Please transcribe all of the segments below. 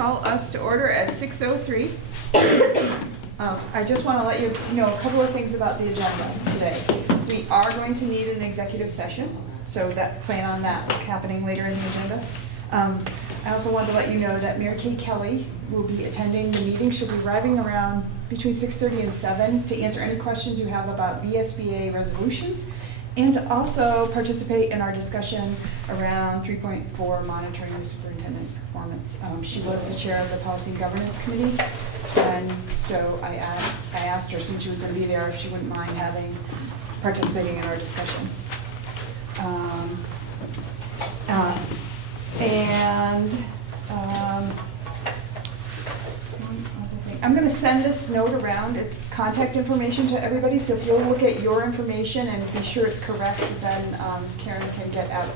call us to order at 6:03. I just want to let you know a couple of things about the agenda today. We are going to need an executive session, so plan on that happening later in the agenda. I also want to let you know that Mary Kay Kelly will be attending the meeting. She'll be arriving around between 6:30 and 7 to answer any questions you have about VSBA resolutions and to also participate in our discussion around 3.4 monitoring the superintendent's performance. She was the chair of the Policy and Governance Committee, and so I asked her, since she was going to be there, if she wouldn't mind participating in our discussion. I'm going to send this note around. It's contact information to everybody, so if you'll look at your information and be sure it's correct, then Karen can get out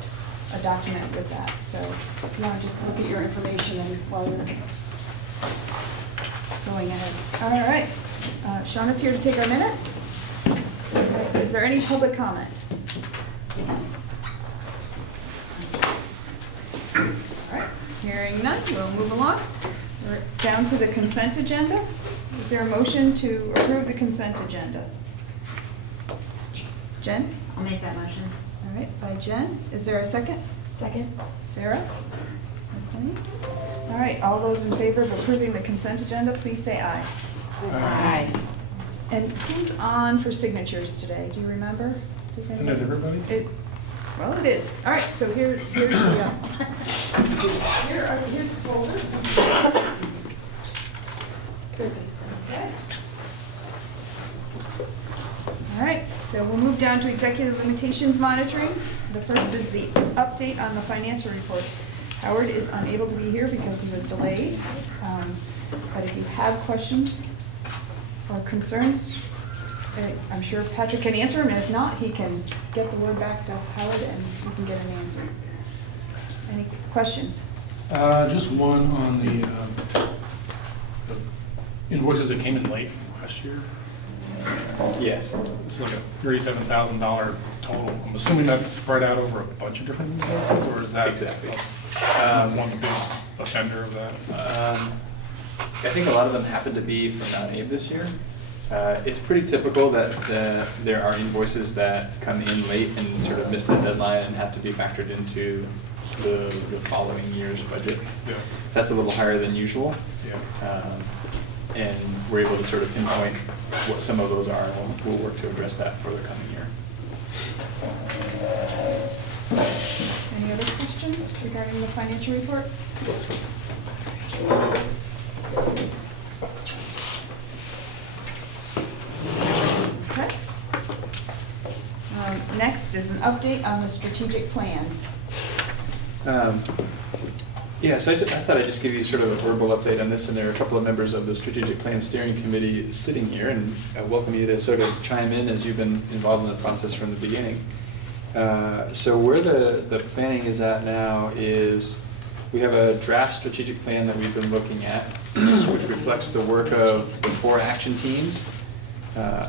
a document with that. So if you want to just look at your information and while you're going ahead. All right. Shauna's here to take our minutes. Is there any public comment? All right. Hearing none, we'll move along. We're down to the consent agenda. Is there a motion to approve the consent agenda? Jen? I'll make that motion. All right, by Jen. Is there a second? Second. Sarah? Okay. All right, all those in favor of approving the consent agenda, please say aye. Aye. And who's on for signatures today? Do you remember? Isn't it everybody? Well, it is. All right, so here's the here's the folder. Okay. All right, so we'll move down to executive limitations monitoring. The first is the update on the financial report. Howard is unable to be here because he was delayed. But if you have questions or concerns, I'm sure Patrick can answer them, and if not, he can get the word back to Howard and we can get an answer. Any questions? Just one on the invoices that came in late from last year. Yes. It's like a $37,000 total. I'm assuming that's spread out over a bunch of different invoices, or is that Exactly. one big offender of that? I think a lot of them happen to be from Mount Abe this year. It's pretty typical that there are invoices that come in late and sort of miss the deadline and have to be factored into the following year's budget. Yeah. That's a little higher than usual. Yeah. And we're able to sort of pinpoint what some of those are, and we'll work to address that for the coming year. Any other questions regarding the financial report? Okay. Next is an update on the strategic plan. Yeah, so I thought I'd just give you sort of a verbal update on this, and there are a couple of members of the Strategic Plan Steering Committee sitting here, and I welcome you to sort of chime in as you've been involved in the process from the beginning. So where the planning is at now is we have a draft strategic plan that we've been looking at, which reflects the work of the 4 action teams,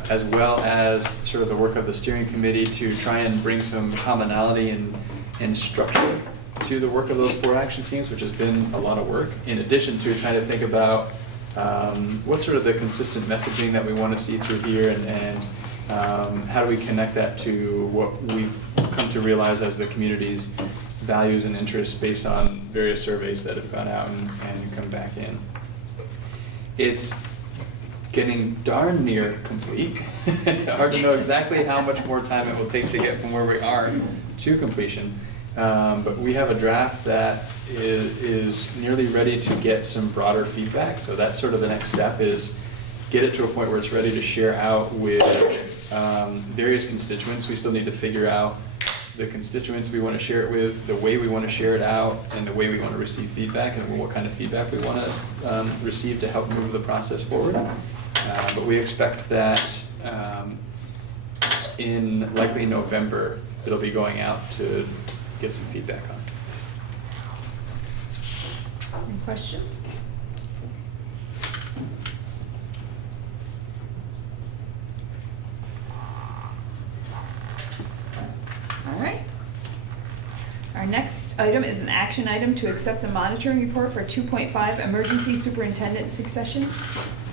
as well as sort of the work of the steering committee to try and bring some commonality and structure to the work of those 4 action teams, which has been a lot of work, in addition to trying to think about what's sort of the consistent messaging that we want to see through here, and how do we connect that to what we've come to realize as the community's values and interests based on various surveys that have gone out and come back in. It's getting darn near complete. Hard to know exactly how much more time it will take to get from where we are to completion. But we have a draft that is nearly ready to get some broader feedback. So that's sort of the next step, is get it to a point where it's ready to share out with various constituents. We still need to figure out the constituents we want to share it with, the way we want to share it out, and the way we want to receive feedback, and what kind of feedback we want to receive to help move the process forward. But we expect that in likely November, it'll be going out to get some feedback on. Any questions? All right. Our next next item is an action item to accept the monitoring report for 2.5 emergency superintendent succession.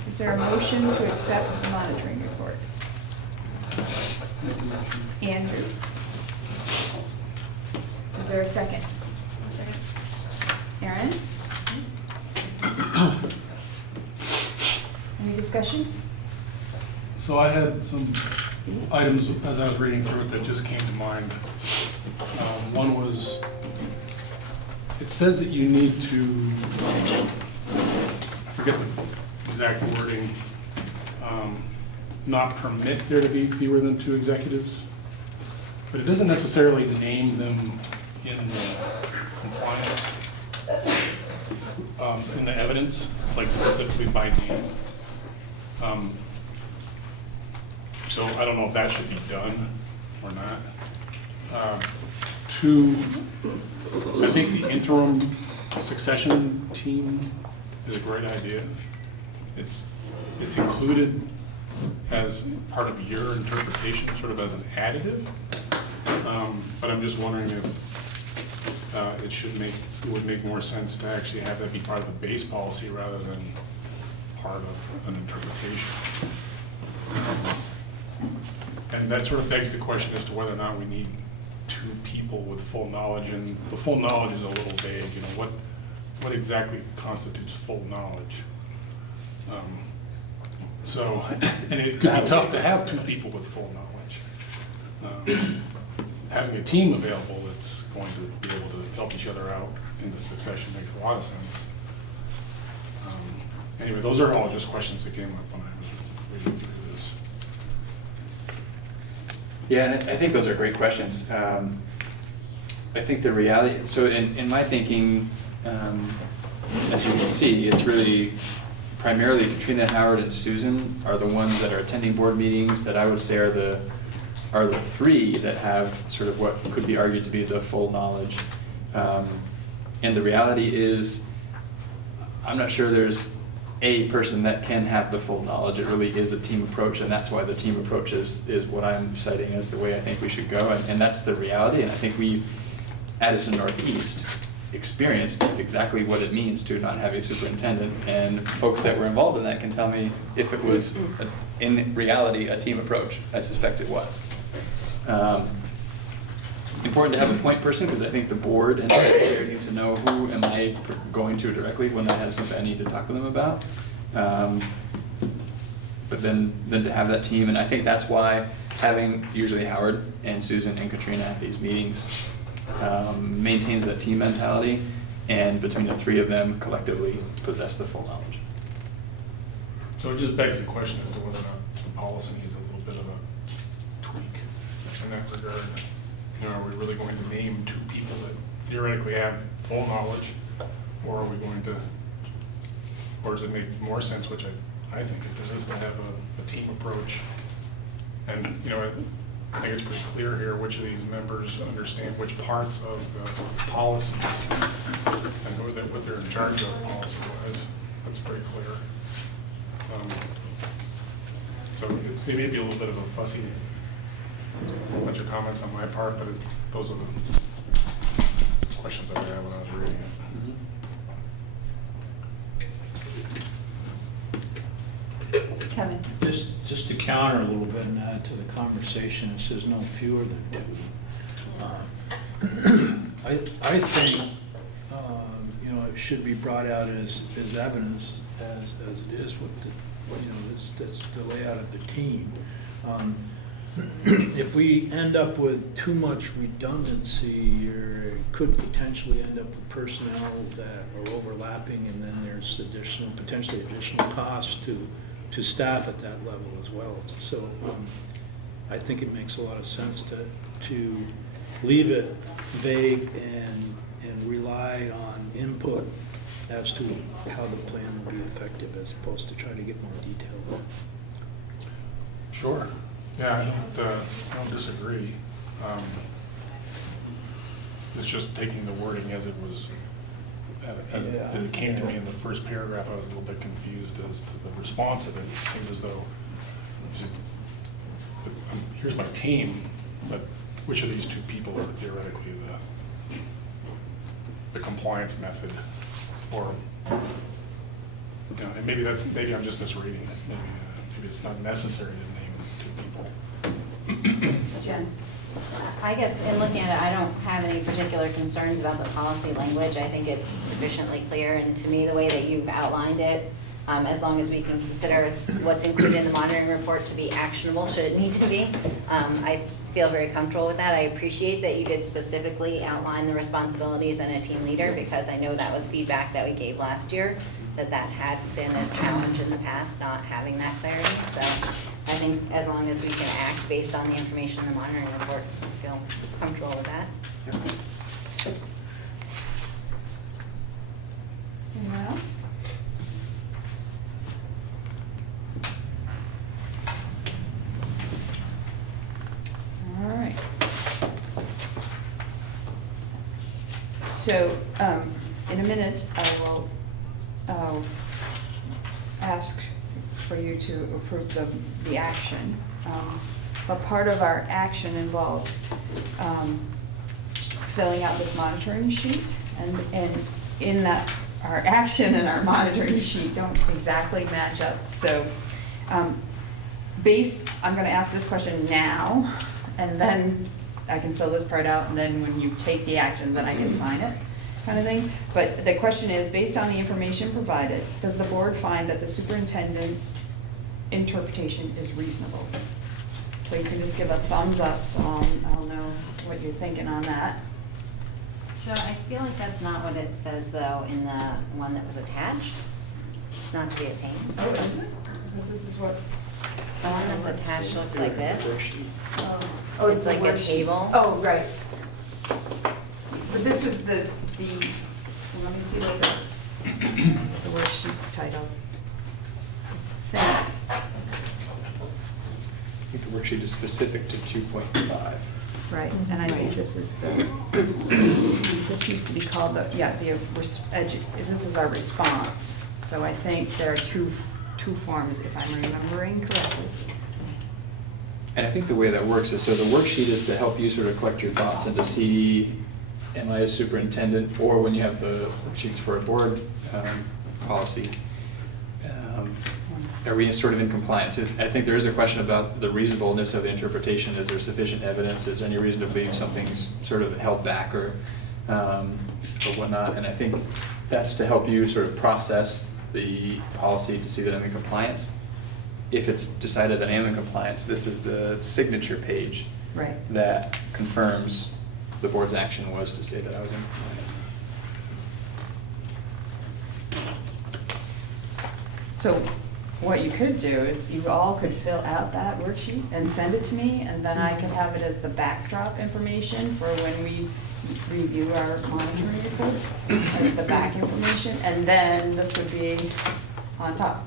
Is there a motion to accept the monitoring report? Andrew. Is there a second? Second. Aaron? Any discussion? So I had some Steve? items as I was reading through it that just came to mind. One was, it says that you need to, I forget the exact wording, not permit there to be fewer than 2 executives, but it doesn't necessarily name them in the compliance, in the evidence, like specifically by name. So I don't know if that should be done or not. 2, I think the interim succession team is a great idea. It's included as part of your interpretation, sort of as an additive. But I'm just wondering if it would make more sense to actually have that be part of the base policy rather than part of an interpretation. And that sort of begs the question as to whether or not we need 2 people with full knowledge, and the full knowledge is a little vague, you know, what exactly constitutes full knowledge? So, and it could be tough to have 2 people with full knowledge. Having a team available that's going to be able to help each other out in the succession makes a lot of sense. Anyway, those are all just questions that came up when I was reading through this. Yeah, and I think those are great questions. I think the reality, so in my thinking, as you can see, it's really primarily Katrina, Howard, and Susan are the ones that are attending board meetings that I would say are the 3 that have sort of what could be argued to be the full knowledge. And the reality is, I'm not sure there's a person that can have the full knowledge. It really is a team approach, and that's why the team approach is what I'm citing as the way I think we should go, and that's the reality. And I think we, Addison Northeast, experienced exactly what it means to not have a superintendent, and folks that were involved in that can tell me if it was, in reality, a team approach. I suspect it was. Important to have a point person, because I think the board and the secretary need to know who am I going to directly when I have something I need to talk to them about. But then to have that team, and I think that's why having usually Howard and Susan and Katrina at these meetings maintains that team mentality, and between the 3 of them collectively possess the full knowledge. So it just begs the question as to whether or not the policy needs a little bit of a tweak in that regard. You know, are we really going to name 2 people that theoretically have full knowledge, or are we going to, or does it make more sense, which I think it does, to have a team approach? And, you know, I think it's pretty clear here which of these members understand which parts of the policies and what they're in charge of policy-wise. That's pretty clear. So maybe it'd be a little bit of a fussy bunch of comments on my part, but those are the questions I had when I was reading it. Kevin? Just to counter a little bit and add to the conversation, it says no fewer than 2. I think, you know, it should be brought out as evidence as it is with the, you know, that's the layout of the team. If we end up with too much redundancy, or could potentially end up with personnel that are overlapping, and then there's potentially additional costs to staff at that level as well. So I think it makes a lot of sense to leave it vague and rely on input as to how the plan will be effective, as opposed to try to get more detail. Sure. Yeah, I don't disagree. It's just taking the wording as it was, as it came to me in the first paragraph. I was a little bit confused as to the response of it. It seemed as though, here's my team, but which of these 2 people are theoretically the compliance method, or, you know, and maybe I'm just misreading it, maybe it's not necessary to name two people. Jen? I guess in looking at it, I don't have any particular concerns about the policy language. I think it's sufficiently clear, and to me, the way that you've outlined it, as long as we can consider what's included in the monitoring report to be actionable, should it need to be, I feel very comfortable with that. I appreciate that you did specifically outline the responsibilities and a team leader, because I know that was feedback that we gave last year, that had been a challenge in the past, not having that clarity. So I think as long as we can act based on the information in the monitoring report, I feel comfortable with that. Anyone else? All right. So, in a minute, I will ask for you to approve the action. But part of our action involves filling out this monitoring sheet, and in that, our action and our monitoring sheet don't exactly match up. So, I'm gonna ask this question now, and then I can fill this part out, and then when you take the action, then I can sign it, kind of thing. But the question is, based on the information provided, does the board find that the superintendent's interpretation is reasonable? So you can just give a thumbs up, so I'll know what you're thinking on that. So I feel like that's not what it says, though, in the one that was attached. Not to be a pain. Oh, is it? Because this is what. The one that's attached looks like this. Oh, It's the like a worksheet. table. Oh, right. But this is the, let me see what the worksheet's titled. I think the worksheet is specific to 2.5. Right, and I think this is this used to be called this is our response. So I think there are two forms, if I'm remembering correctly. And I think the way that works is, so the worksheet is to help you sort of collect your thoughts and to see, am I a superintendent, or when you have the worksheets for a board policy, are we sort of in compliance? I think there is a question about the reasonableness of the interpretation. Is there sufficient evidence? Is there any reason to believe something's sort of held back or whatnot? And I think that's to help you sort of process the policy to see that I'm in compliance. If it's decided that I am in compliance, this is the signature page Right. that confirms the board's action was to say that I was in compliance. So what you could do is you all could fill out that worksheet and send it to me, and then I could have it as the backdrop information for when we review our monitoring reports, as the back information, and then this would be on top.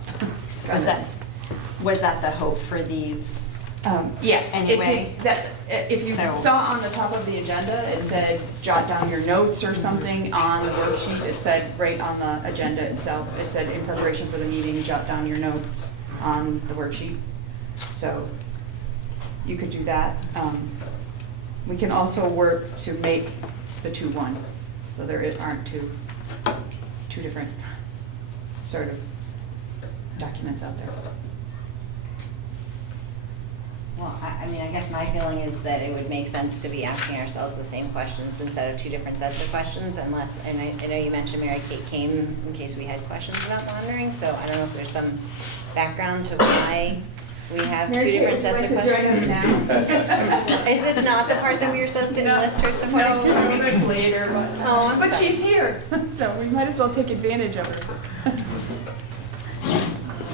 Was that the hope for these? Yes, Anyway. it did, if you So- saw on the top of the agenda, it said jot down your notes or something on the worksheet. It said right on the agenda itself, it said in preparation for the meeting, jot down your notes on the worksheet. So you could do that. We can also work to make the two one, so there aren't two different sort of documents out there. Well, I mean, I guess my feeling is that it would make sense to be asking ourselves the same questions instead of two different sets of questions, unless, and I know you mentioned Mary Kate came in case we had questions about monitoring, so I don't know if there's some background to why we have two different sets of questions. now? Is this not the part that we were supposed to enlist her support? No, it's later, but, Oh, I'm but sorry. she's here, so we might as well take advantage of her.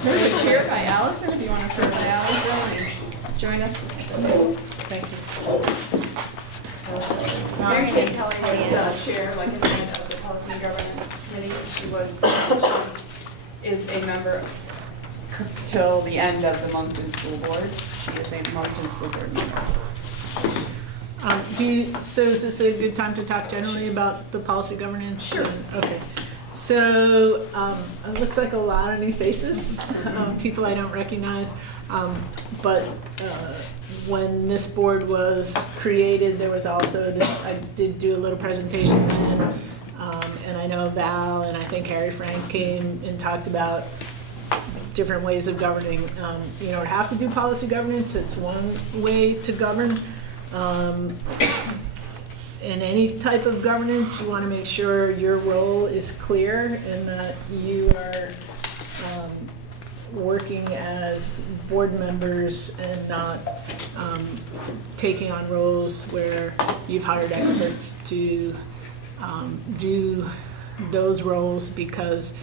There's a chair by Allison, if you want to sit by Allison and join us. Thank you. Mary Kate Kelly was the chair, like I said, of the Policy and Governance Committee. She is a member till the end of the Moncton School Board. She is a Moncton School Board member. So is this a good time to talk generally about the policy governance? Sure. Okay. So it looks like a lot of new faces, people I don't recognize. But when this board was created, there was also, I did do a little presentation then. And I know Val and I think Harry Frank came and talked about different ways of governing. You don't have to do policy governance, it's one way to govern. In any type of governance, you want to make sure your role is clear and that you are working as board members and not taking on roles where you've hired experts to do those roles, because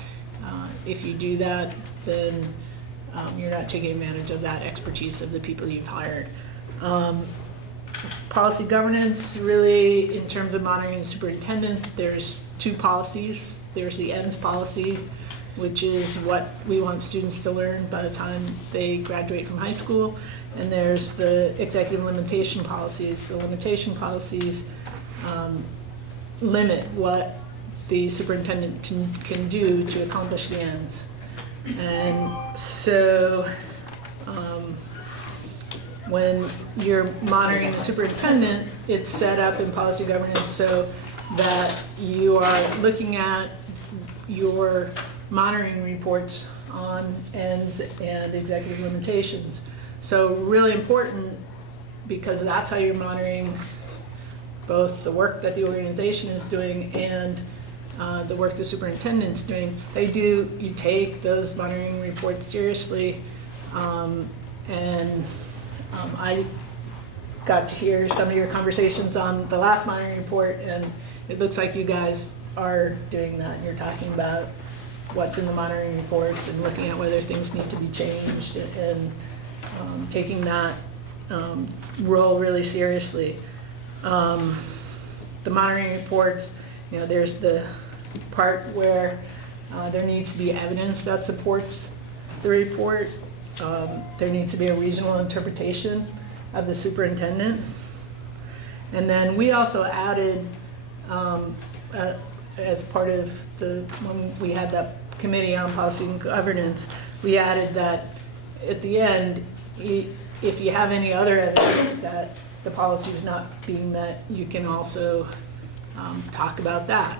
if you do that, then you're not taking advantage of that expertise of the people you've hired. Policy governance, really, in terms of monitoring the superintendent, there's two policies. There's the ends policy, which is what we want students to learn by the time they graduate from high school. And there's the executive limitation policies. The limitation policies limit what the superintendent can do to accomplish the ends. And so when you're monitoring the superintendent, it's set up in policy governance so that you are looking at your monitoring reports on ends and executive limitations. So really important, because that's how you're monitoring both the work that the organization is doing and the work the superintendent's doing. You take those monitoring reports seriously, and I got to hear some of your conversations on the last monitoring report, and it looks like you guys are doing that. You're talking about what's in the monitoring reports and looking at whether things need to be changed, and taking that role really seriously. The monitoring reports, there's the part where there needs to be evidence that supports the report. There needs to be a reasonable interpretation of the superintendent. And then we also added, as part of when we had that committee on policy and governance, we added that at the end, if you have any other evidence that the policy is not being met, you can also talk about that.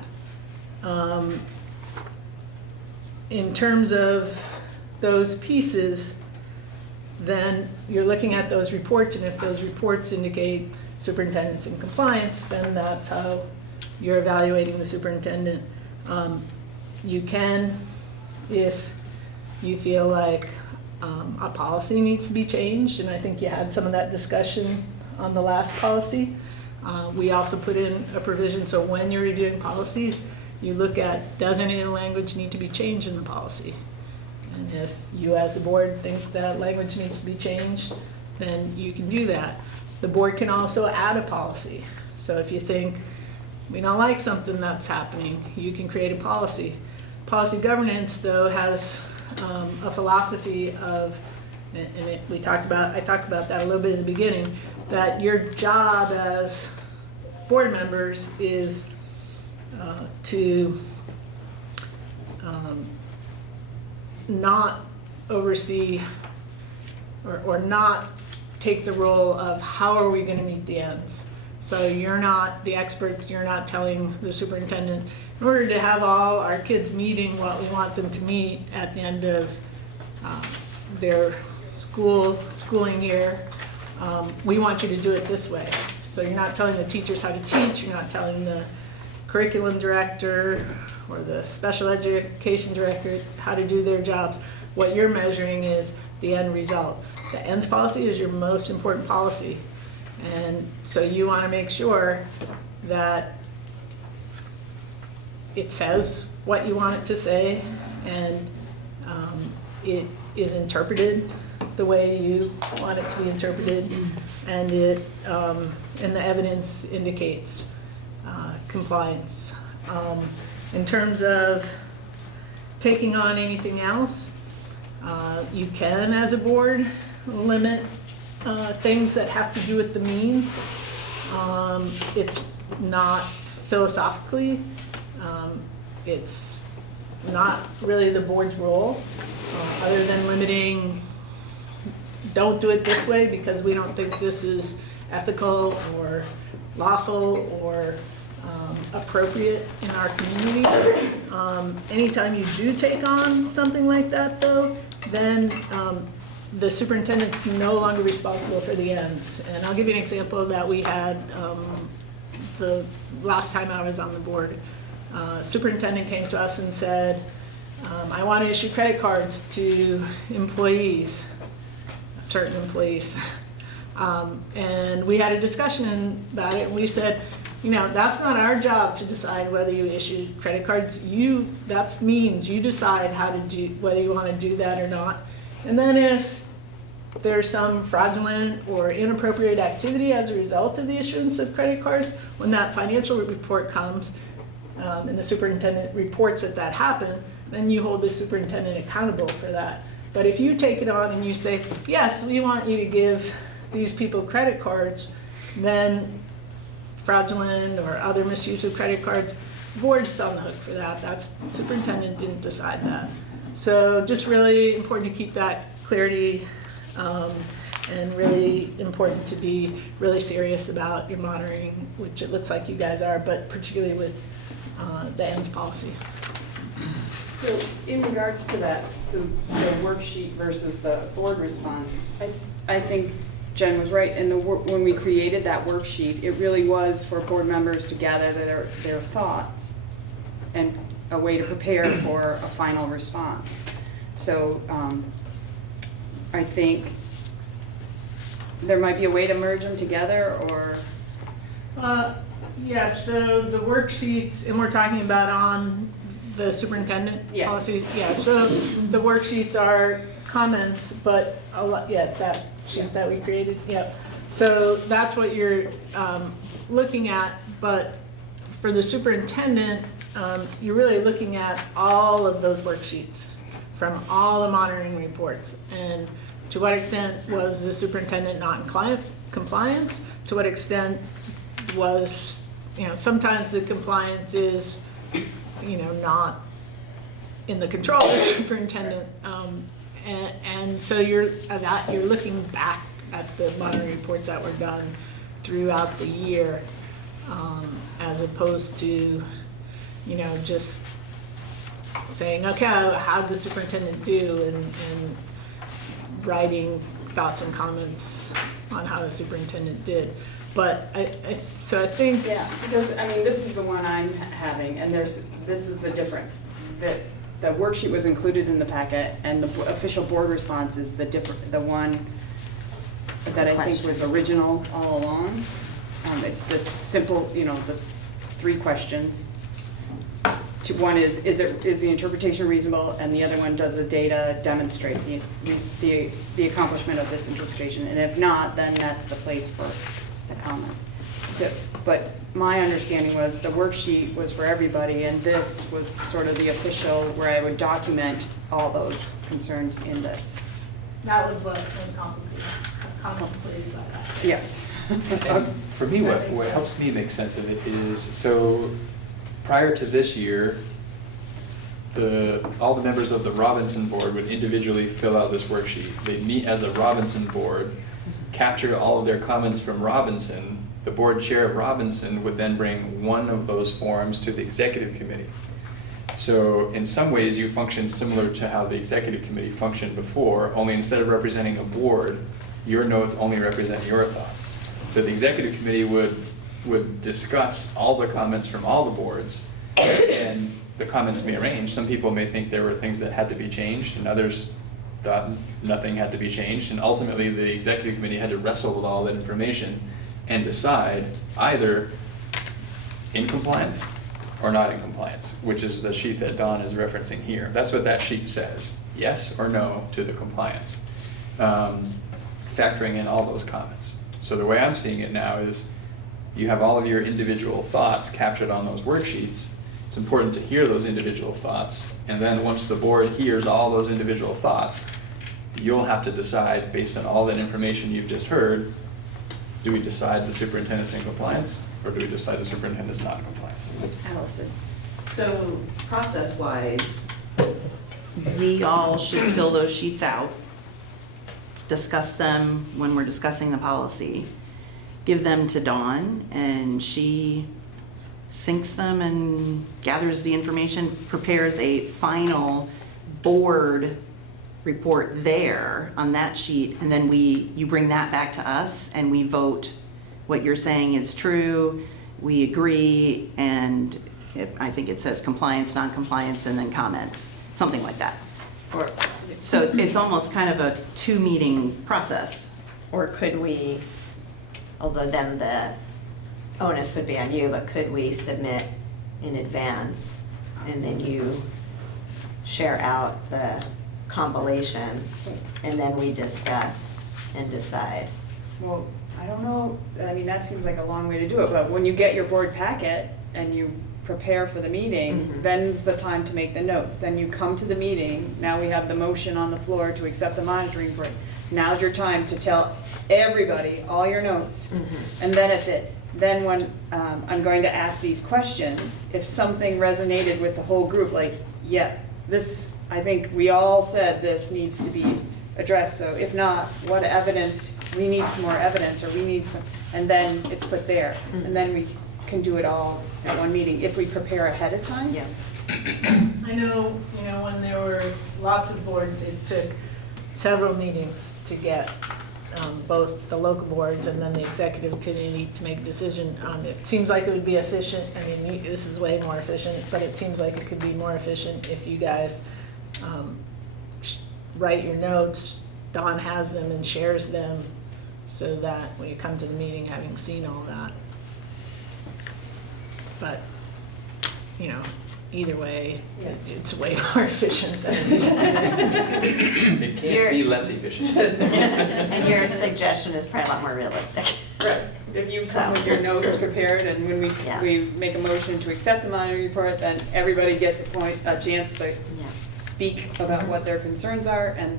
In terms of those pieces, then you're looking at those reports, and if those reports indicate superintendent's in compliance, then that's how you're evaluating the superintendent. You can, if you feel like a policy needs to be changed, and I think you had some of that discussion on the last policy. We also put in a provision, so when you're reviewing policies, you look at, does any of the language need to be changed in the policy? And if you as the board think that language needs to be changed, then you can do that. The board can also add a policy. So if you think we don't like something that's happening, you can create a policy. Policy governance, though, has a philosophy of, and I talked about that a little bit in the beginning, that your job as board members is to not oversee or not take the role of how are we going to meet the ends. So you're not the expert, you're not telling the superintendent, in order to have all our kids meeting what we want them to meet at the end of their schooling year, we want you to do it this way. So you're not telling the teachers how to teach, you're not telling the curriculum director or the special education director how to do their jobs. What you're measuring is the end result. The ends policy is your most important policy. And so you want to make sure that it says what you want it to say, and it is interpreted the way you want it to be interpreted, and and the evidence indicates compliance. In terms of taking on anything else, you can, as a board, limit things that have to do with the means. It's not philosophically, it's not really the board's role, other than limiting, don't do it this way because we don't think this is ethical or lawful or appropriate in our community. Anytime you do take on something like that though, then the superintendent's no longer responsible for the ends. And I'll give you an example that we had the last time I was on the board. Superintendent came to us and said, I want to issue credit cards to employees, certain employees. And we had a discussion about it, and we said, you know, that's not our job to decide whether you issue credit cards. That means you decide how to do, whether you want to do that or not. And then if there's some fraudulent or inappropriate activity as a result of the issuance of credit cards, when that financial report comes, and the superintendent reports that happened, then you hold the superintendent accountable for that. But if you take it on and you say, yes, we want you to give these people credit cards, then fraudulent or other misuse of credit cards, the board's on the hook for that. That's, superintendent didn't decide that. So just really important to keep that clarity, and really important to be really serious about your monitoring, which it looks like you guys are, but particularly with the ends policy. So in regards to that, to the worksheet versus the board response, I think Jen was right. And when we created that worksheet, it really was for board members to gather their thoughts and a way to prepare for a final response. So I think there might be a way to merge them together, or? Yes, so the worksheets, and we're talking about on the superintendent Yes. policy? Yeah, so the worksheets are comments, but a lot, yeah, that sheet that we created, yeah. So that's what you're looking at, but for the superintendent, you're really looking at all of those worksheets from all the monitoring reports. And to what extent was the superintendent not in compliance? To what extent was, you know, sometimes the compliance is, you know, not in the control of the superintendent. And so you're looking back at the monitoring reports that were done throughout the year, as opposed to, you know, just saying, okay, how did the superintendent do, and writing thoughts and comments on how the superintendent did. But so I think. Yeah, because, I mean, this is the one I'm having, and this is the difference. That the worksheet was included in the packet, and the official board response is the one that I think was original all along. It's the simple, you know, the 3 questions. One is the interpretation reasonable, and the other one, does the data demonstrate the accomplishment of this interpretation? And if not, then that's the place for the comments. So, but my understanding was the worksheet was for everybody, and this was sort of the official where I would document all those concerns in this. That was what was contemplated by that. Yes. And for me, what helps me make sense of it is, so prior to this year, all the members of the Robinson board would individually fill out this worksheet. They'd meet as a Robinson board, capture all of their comments from Robinson. The board chair of Robinson would then bring one of those forms to the executive committee. So in some ways you function similar to how the executive committee functioned before, only instead of representing a board, your notes only represent your thoughts. So the executive committee would discuss all the comments from all the boards, and the comments may range. Some people may think there were things that had to be changed, and others thought nothing had to be changed, and ultimately the executive committee had to wrestle with all that information and decide either in compliance or not in compliance, which is the sheet that Dawn is referencing here. That's what that sheet says, yes or no to the compliance, factoring in all those comments. So the way I'm seeing it now is you have all of your individual thoughts captured on those worksheets. It's important to hear those individual thoughts, and then once the board hears all those individual thoughts, you'll have to decide based on all that information you've just heard, do we decide the superintendent's in compliance, or do we decide the superintendent's not in compliance? Allison. So process-wise, we all should fill those sheets out, discuss them when we're discussing the policy, give them to Dawn, and she syncs them and gathers the information, prepares a final board report there on that sheet, and then you bring that back to us and we vote what you're saying is true, we agree, and I think it says compliance, non-compliance, and then comments, something like that. Or, So it's almost kind of a 2-meeting process. or could we, although then the onus would be on you, but could we submit in advance and then you share out the compilation and then we discuss and decide? Well, I don't know, I mean, that seems like a long way to do it, but when you get your board packet and you prepare for the meeting, Mhm. then's the time to make the notes. Then you come to the meeting, now we have the motion on the floor to accept the monitoring report. Now's your time to tell everybody all your notes. And then then when I'm going to ask these questions, if something resonated with the whole group, like, yeah, this, I think we all said this needs to be addressed, so if not, what evidence, we need some more evidence, or we need some, and then it's put there. And then we can do it all at one meeting, if we prepare ahead of time. Yeah. I know, when there were lots of boards, it took several meetings to get both the local boards and then the executive committee to make a decision. It seems like it would be efficient, I mean, this is way more efficient, but it seems like it could be more efficient if you guys write your notes, Dawn has them and shares them, so that when you come to the meeting, having seen all that. But, either way, it's way more efficient than it is. It can't be less efficient. And your suggestion is probably a lot more realistic. Right, if you come with your notes prepared, and when Yeah. we make a motion to accept the monitoring report, then everybody gets a chance to Yeah. speak about what their concerns are, and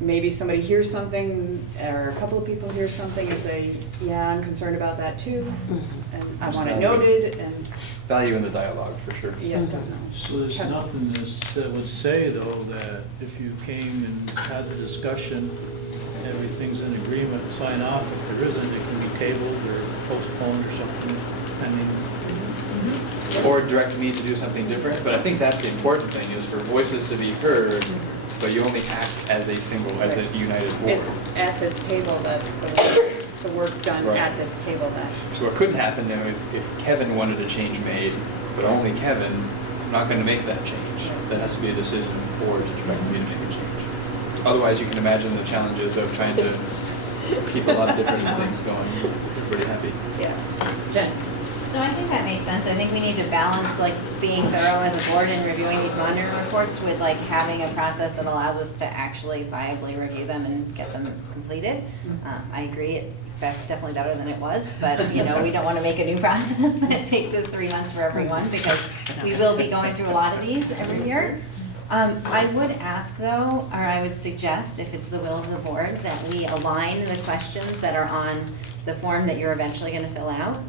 maybe somebody hears something, or a couple of people hear something and say, yeah, I'm concerned about that too, and I want it noted, and, Value in the dialogue, for sure. yeah, definitely. So there's nothing that would say, though, that if you came and had the discussion, everything's in agreement, sign off. If there isn't, it can be tabled or postponed or something. I mean, Or direct me to do something different, but I think that's the important thing, is for voices to be heard, but you only act as a united board. It's at this table that the work done Right. at this table that. So what couldn't happen, if Kevin wanted a change made, but only Kevin, I'm not gonna make that change. That has to be a decision of the board to direct me to make a change. Otherwise, you can imagine the challenges of trying to keep a lot of different things going. Everybody happy. Yeah. Jen? So I think that makes sense. I think we need to balance like being thorough as a board and reviewing these monitoring reports with like having a process that allows us to actually viably review them and get them completed. I agree, it's definitely better than it was, but we don't want to make a new process that takes us 3 months for everyone, because we will be going through a lot of these every year. I would ask though, or I would suggest, if it's the will of the board, that we align the questions that are on the form that you're eventually gonna fill out.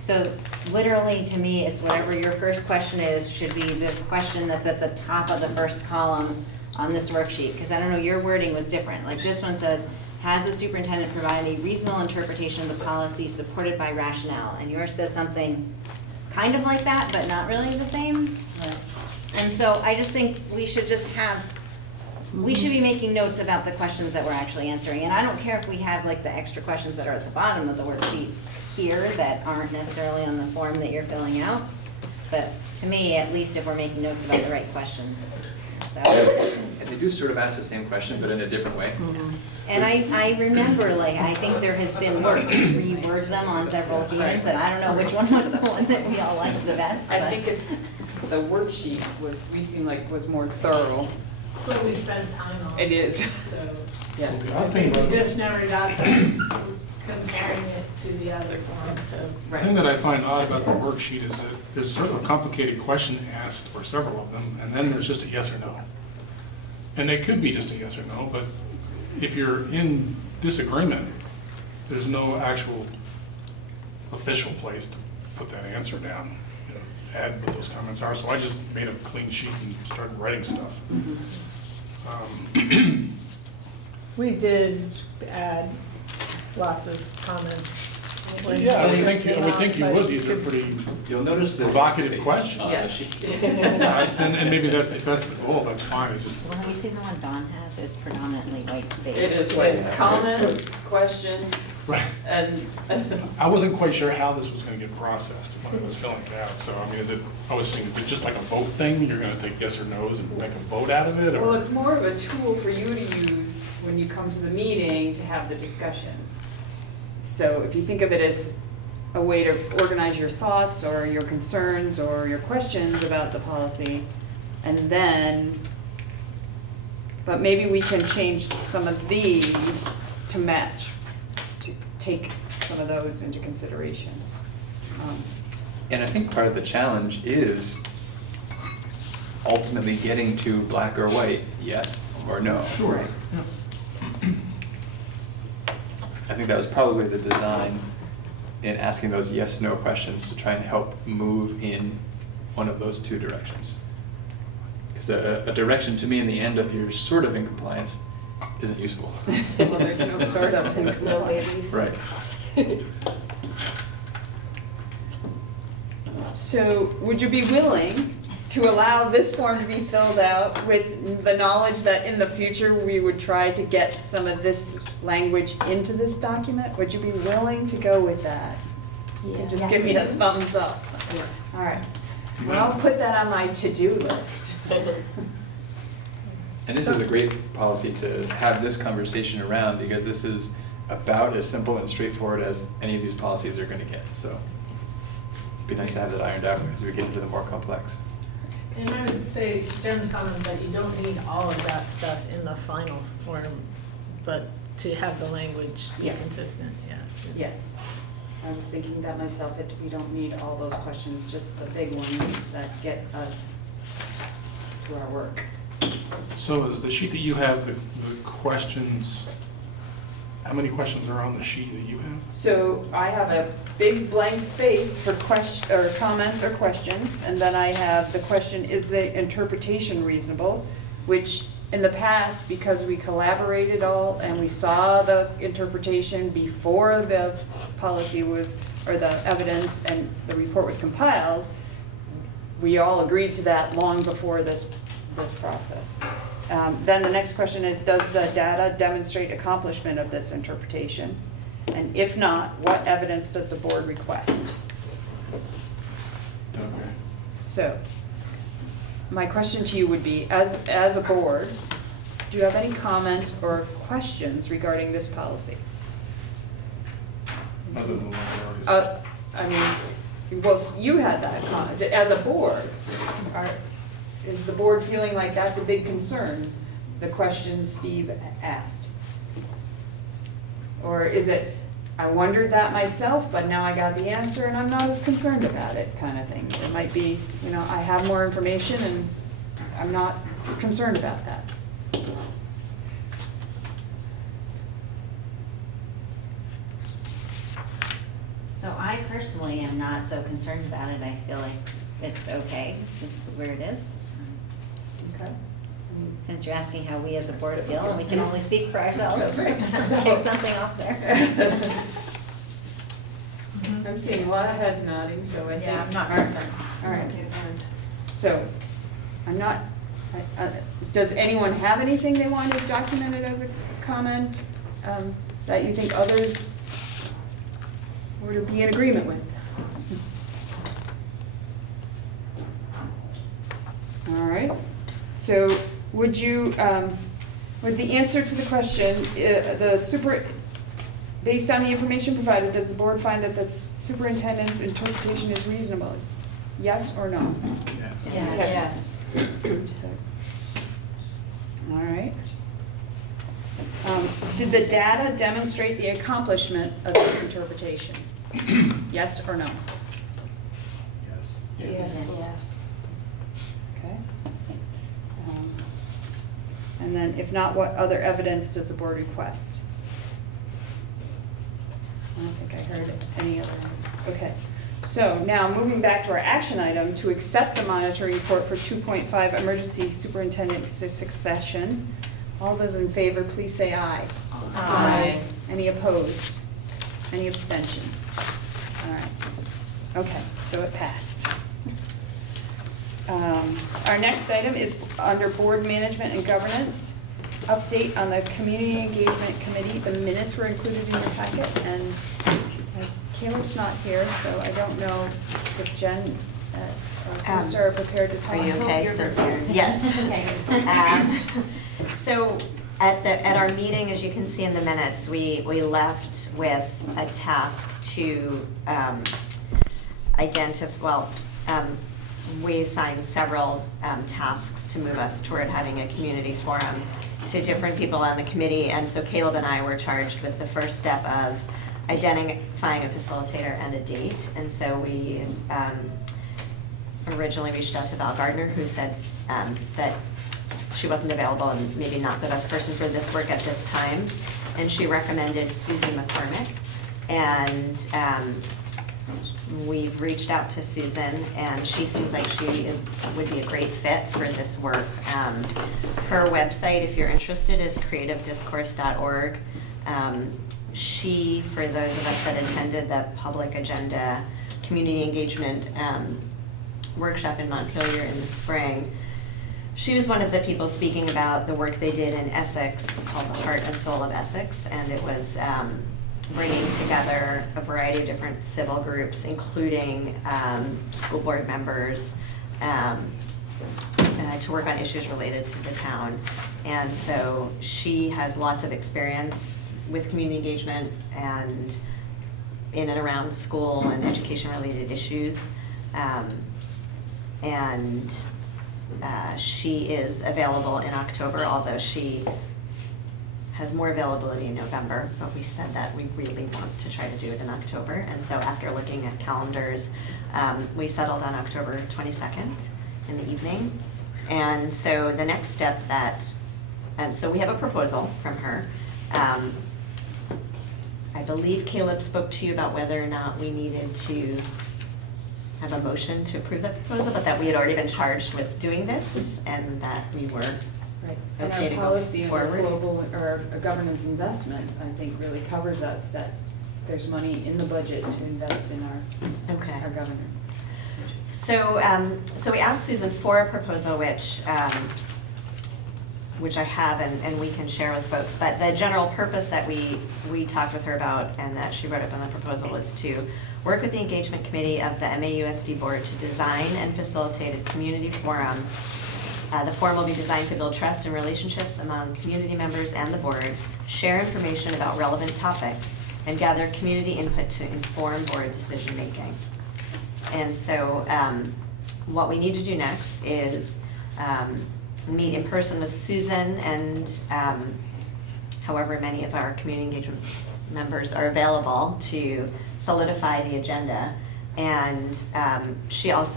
So literally, to me, it's whatever your first question is, should be the question that's at the top of the first column on this worksheet. Because I don't know, your wording was different. Like this one says, has the superintendent provided a reasonable interpretation of the policy supported by rationale? And yours says something kind of like that, but not really the same. And so I just think we should we should be making notes about the questions that we're actually answering. And I don't care if we have like the extra questions that are at the bottom of the worksheet here that aren't necessarily on the form that you're filling out. But to me, at least if we're making notes about the right questions. that would- And they do sort of ask the same question, but in a different way. And I remember, like, I think there has been work to reword them on several occasions, and I don't know which one was the one that we all liked the best, I but- think it's, the worksheet was more thorough. That's what we spend time on. It is. So, Yeah. I think we just never got to comparing it to the other form, so. the thing that I find odd about the worksheet is that there's sort of a complicated question asked, or several of them, and then there's just a yes or no. And it could be just a yes or no, but if you're in disagreement, there's no actual official place to put that answer down, add what those comments are. So I just made a clean sheet and started writing stuff. We did add lots of comments when Yeah, I would they think, came you out, would, but these are could- pretty You'll notice the provocative space questions. on the Yes. sheet. And maybe that's, if that's the goal, that's fine, it just, Well, have you seen the one Dawn has? It's predominantly white space. It is what, comments, questions, right. and, I wasn't quite sure how this was gonna get processed when I was filling it out, so I mean, I was thinking, is it just like a vote thing? You're gonna take yes or no's and make a vote out of it, or? well, it's more of a tool for you to use when you come to the meeting to have the discussion. So if you think of it as a way to organize your thoughts or your concerns or your questions about the policy, and then, but maybe we can change some of these to match, to take some of those into consideration. And I think part of the challenge is ultimately getting to black or white, yes or no. Sure. I think that was probably the design in asking those yes/no questions to try and help move in one of those two directions. Because a direction to me in the end of you're sort of in compliance isn't useful. Well, there's no startup. It's no baby. Right. So would you be willing to allow this form to be filled out with the knowledge that in the future we would try to get some of this language into this document? Would you be willing to go with that? You can just give me a thumbs up. All right. Well, I'll put that on my to-do list. And this is a great policy to have this conversation around because this is about as simple and straightforward as any of these policies are gonna get, so. It'd be nice to have that ironed out as we get into the more complex. And I would say Jen's comment that you don't need all of that stuff in the final form, but to have the language be Yes. consistent, yeah. is- Yes. I was thinking that myself, that we don't need all those questions, just the big ones that get us to our work. So is the sheet that you have, the questions, how many questions are on the sheet that you have? So I have a big blank space for or comments or questions, and then I have the question, is the interpretation reasonable? Which in the past, because we collaborated all and we saw the interpretation before the policy was, or the evidence and the report was compiled, we all agreed to that long before this process. Then the next question is, does the data demonstrate accomplishment of this interpretation? And if not, what evidence does the board request? Okay. So, my question to you would be, as a board, do you have any comments or questions regarding this policy? Other than what I already said. I mean, well, you had that comment, as a board, is the board feeling like that's a big concern, the question Steve asked? Or is it, I wondered that myself, but now I got the answer and I'm not as concerned about it, kind of thing? It might be, I have more information and I'm not concerned about that. So I personally am not so concerned about it. I feel like it's okay with where it is. Okay. Since you're asking how we as a board feel, and we can only speak for ourselves, Right. take something off there. I'm seeing a lot of heads nodding, so I think. Yeah, I'm not All right. concerned. All right. So, I'm not, does anyone have anything they want to document it as a comment that you think others would be in agreement with? All right, so would you, would the answer to the question, based on the information provided, does the board find that the superintendent's interpretation is reasonable? Yes or no? Yes. Yes. All right. Did the data demonstrate the accomplishment of this interpretation? Yes or no? Yes. Yes. Okay. And then if not, what other evidence does the board request? I don't think I heard any other. Okay. So now moving back to our action item, to accept the monitoring report for 2.5 emergency superintendent succession. All those in favor, please say aye. Aye. Any opposed? Any abstentions? All right. Okay, so it passed. Our next item is under Board Management and Governance. Update on the Community Engagement Committee. The minutes were included in your packet, and Caleb's not here, so I don't know if Jen or Krista are prepared to talk. Are you okay since you're, yes. Okay. So at our meeting, as you can see in the minutes, we left with a task to we assigned several tasks to move us toward having a community forum to different people on the committee. And so Caleb and I were charged with the first step of identifying a facilitator and a date. And so we originally reached out to Val Gardner, who said that she wasn't available and maybe not the best person for this work at this time. And she recommended Susie McCormick. And we've reached out to Susan, and she seems like she would be a great fit for this work. Her website, if you're interested, is creativediscourse.org. She, for those of us that attended the Public Agenda Community Engagement workshop in Montpelier in the spring, she was one of the people speaking about the work they did in Essex called The Heart and Soul of Essex, and it was bringing together a variety of different civil groups, including school board members, to work on issues related to the town. And so she has lots of experience with community engagement and in and around school and education-related issues. She is available in October, although she has more availability in November, but we said that we really want to try to do it in October. And so after looking at calendars, we settled on October 22nd in the evening. And so the next step so we have a proposal from her. I believe Caleb spoke to you about whether or not we needed to have a motion to approve the proposal, but that we had already been charged with doing this and that we were Right. okay And to our go policy under forward. global, or governance investment, I think really covers us, that there's money in the budget to invest in our governance. So, so we asked Susan for a proposal, which I have and we can share with folks. But the general purpose that we talked with her about and that she wrote up in the proposal was to work with the engagement committee of the MAUSD board to design and facilitate a community forum. The forum will be designed to build trust and relationships among community members and the board, share information about relevant topics, and gather community input to inform board decision-making. And so what we need to do next is meet in person with Susan and however many of our community engagement members are available to solidify the agenda. And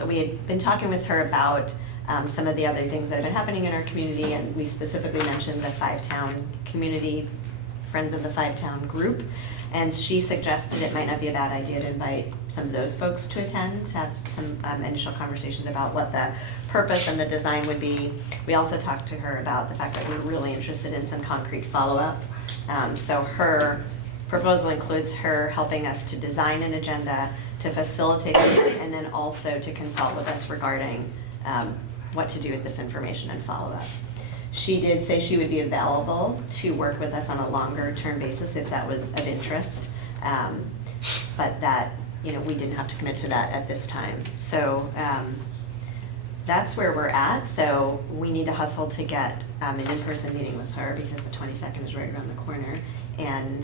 we had been talking with her about some of the other things that have been happening in our community, and we specifically mentioned the Five-Town Community, Friends of the Five-Town group. And she suggested it might not be a bad idea to invite some of those folks to attend, to have some initial conversations about what the purpose and the design would be. We also talked to her about the fact that we're really interested in some concrete follow-up. So her proposal includes her helping us to design an agenda, to facilitate it, and then also to consult with us regarding what to do with this information and follow-up. She did say she would be available to work with us on a longer-term basis if that was of interest, but that, we didn't have to commit to that at this time. So that's where we're at. So we need to hustle to get an in-person meeting with her because the 22nd is right around the corner. And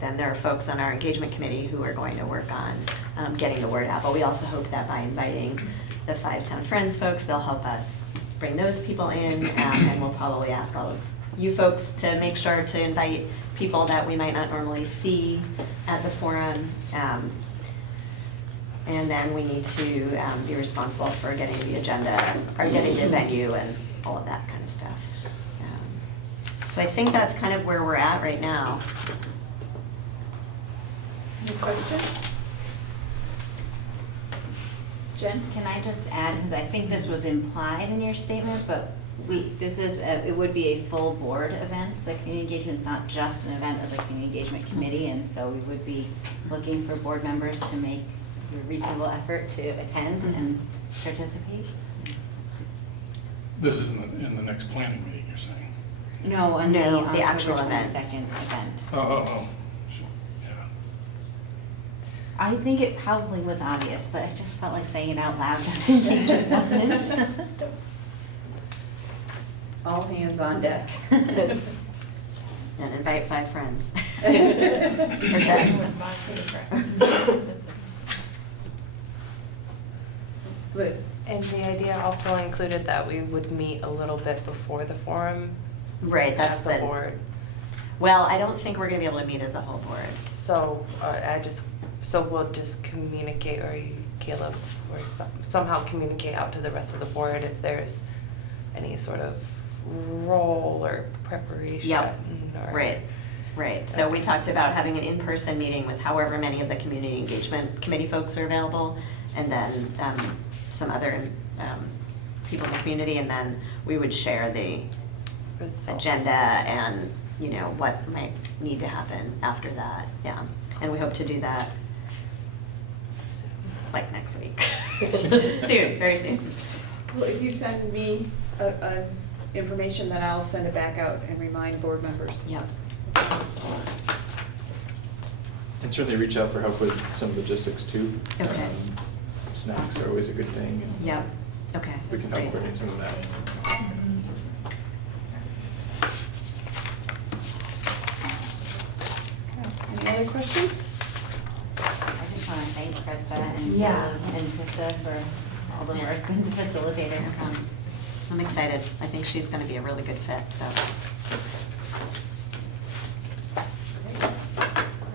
then there are folks on our engagement committee who are going to work on getting the word out. But we also hope that by inviting the Five-Town Friends folks, they'll help us bring those people in, and we'll probably ask all of you folks to make sure to invite people that we might not normally see at the forum. And then we need to be responsible for getting the agenda, or getting the venue and all of that kind of stuff. So I think that's kind of where we're at right now. Any questions? Jen? Can I just add, because I think this was implied in your statement, but it would be a full board event. The community engagement is not just an event of the community engagement committee, and so we would be looking for board members to make a reasonable effort to attend and participate. This is in the next planning meeting, you're saying? No, on the No, the actual October event. 22nd event. Oh, sure, yeah. I think it probably was obvious, but I just felt like saying it out loud just in case it wasn't. All hands on deck. And invite 5 friends. Or 10. With my favorite. Liz? And the idea also included that we would meet a little bit before the forum. Right, that's as a the, board. well, I don't think we're gonna be able to meet as a whole board. So so we'll just communicate, or you, Caleb, or somehow communicate out to the rest of the board if there's any sort of role or preparation. Yep, or- right. So we talked about having an in-person meeting with however many of the community engagement committee folks are available, and then some other people in the community, and then we would share the Results. agenda and, you know, what might need to happen after that, yeah. And we hope to do that like next week. Soon, very soon. Well, if you send me information, then I'll send it back out and remind board members. Yep. And certainly reach out for help with some logistics too. Okay. Snacks are always a good thing. and Yep, okay. We can help Great. coordinate some of that. Any other questions? I just want to thank Krista and Yeah. and Krista for all the work and facilitating. I'm excited. I think she's gonna be a really good fit, so.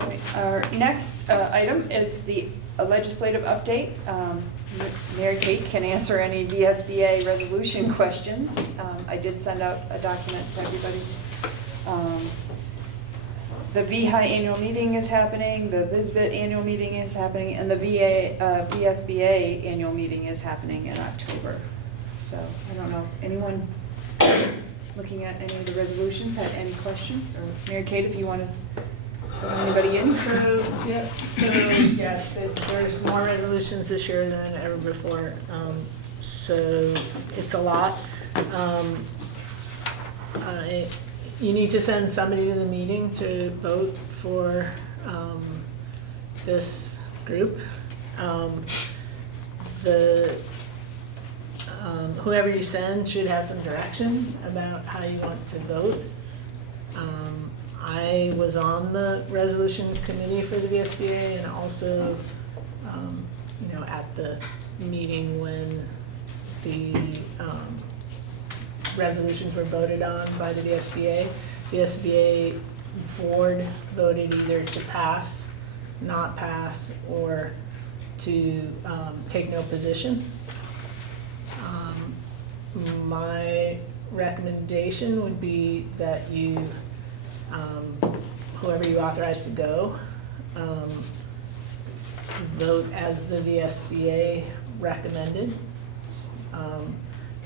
All right, our next item is the legislative update. Mary Kate can answer any VSBA resolution questions. I did send out a document to everybody. The VHI annual meeting is happening, the VSBIT annual meeting is happening, and the VSBA annual meeting is happening in October. So I don't know, anyone looking at any of the resolutions had any questions? Or Mary Kate, if you want to put anybody in? There's more resolutions this year than ever before, so it's a lot. You need to send somebody to the meeting to vote for this group. Whoever you send should have some direction about how you want to vote. I was on the resolution committee for the VSBA and also, at the meeting when the resolutions were voted on by the VSBA. The VSBA board voted either to pass, not pass, or to take no position. My recommendation would be that you, whoever you authorize to go, vote as the VSBA recommended.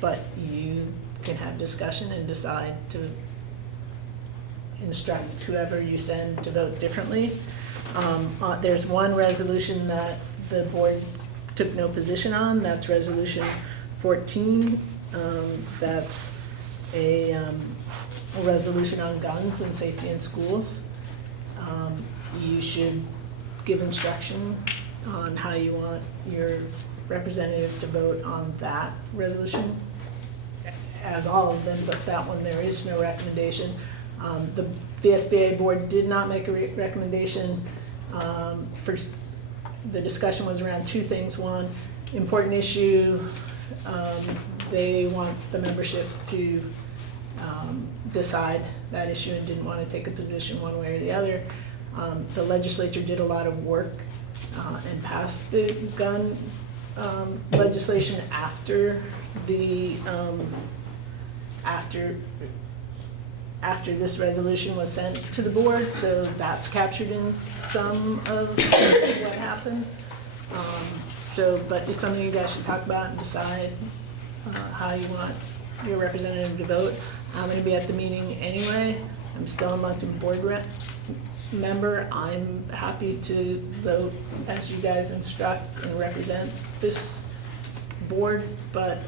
But you can have discussion and decide to instruct whoever you send to vote differently. There's one resolution that the board took no position on, that's resolution 14. That's a resolution on guns and safety in schools. You should give instruction on how you want your representative to vote on that resolution, as all of them, but that one there is no recommendation. The VSBA board did not make a recommendation. The discussion was around two things. One, important issue, they want the membership to decide that issue and didn't want to take a position one way or the other. The legislature did a lot of work and passed the gun legislation after the after this resolution was sent to the board, so that's captured in some of what happened. But it's something you guys should talk about and decide how you want your representative to vote. I'm gonna be at the meeting anyway. I'm still elected board member, I'm happy to vote as you guys instruct and represent this board, but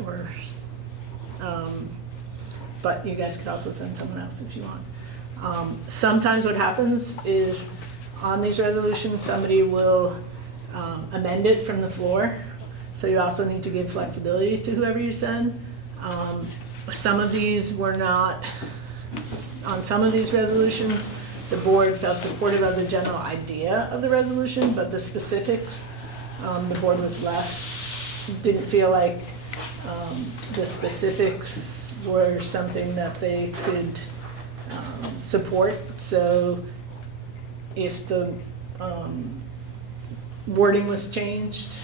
you guys could also send someone else if you want. Sometimes what happens is on these resolutions, somebody will amend it from the floor. So you also need to give flexibility to whoever you send. Some of these were not, on some of these resolutions, the board felt supportive of the general idea of the resolution, but the specifics, the board was didn't feel like the specifics were something that they could support. So if the wording was changed,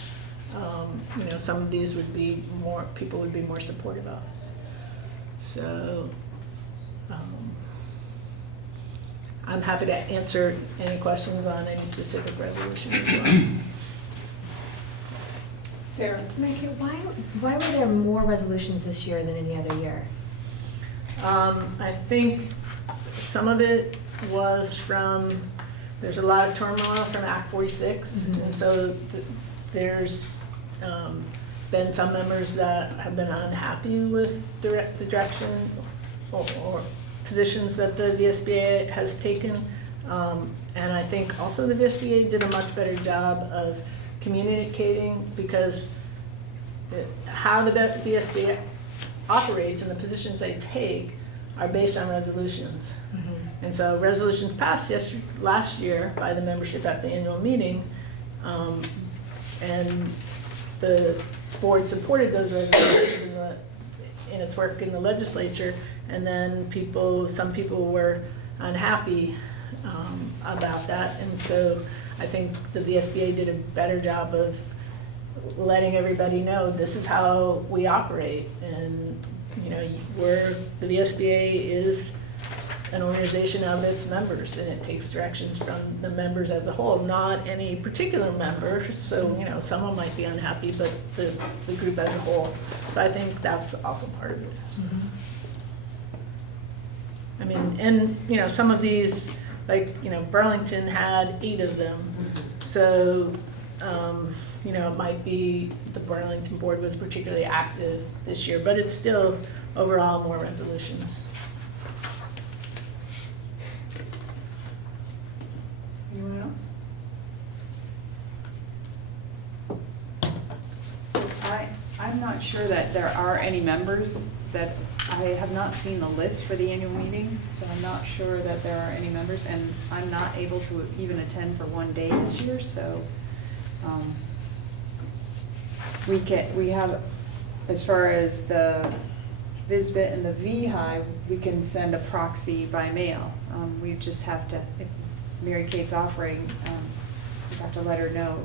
some of these would be more, people would be more supportive of. So I'm happy to answer any questions on any specific resolution as well. Sarah? Mike, why were there more resolutions this year than any other year? I think some of it was there's a lot of turmoil from Act 46, and so there's been some members that have been unhappy with the direction or positions that the VSBA has taken. And I think also the VSBA did a much better job of communicating, because how the VSBA operates and the positions they take are based on resolutions. And so resolutions passed last year by the membership at the annual meeting, and the board supported those resolutions in its work in the legislature, and then some people were unhappy about that, and so I think the VSBA did a better job of letting everybody know this is how we operate, and the VSBA is an organization of its members, and it takes directions from the members as a whole, not any particular member. So, someone might be unhappy, but the group as a whole. So I think that's also part of it. I mean, and, some of these, like, Burlington had 8 of them. So, it might be the Burlington board was particularly active this year, but it's still overall more resolutions. Anyone else? So I'm not sure that there are any members that, I have not seen the list for the annual meeting, so I'm not sure that there are any members, and I'm not able to even attend for one day this year, so we have, as far as the VSBIT and the VHI, we can send a proxy by mail. We just have to, if Mary Kate's offering, we have to let her know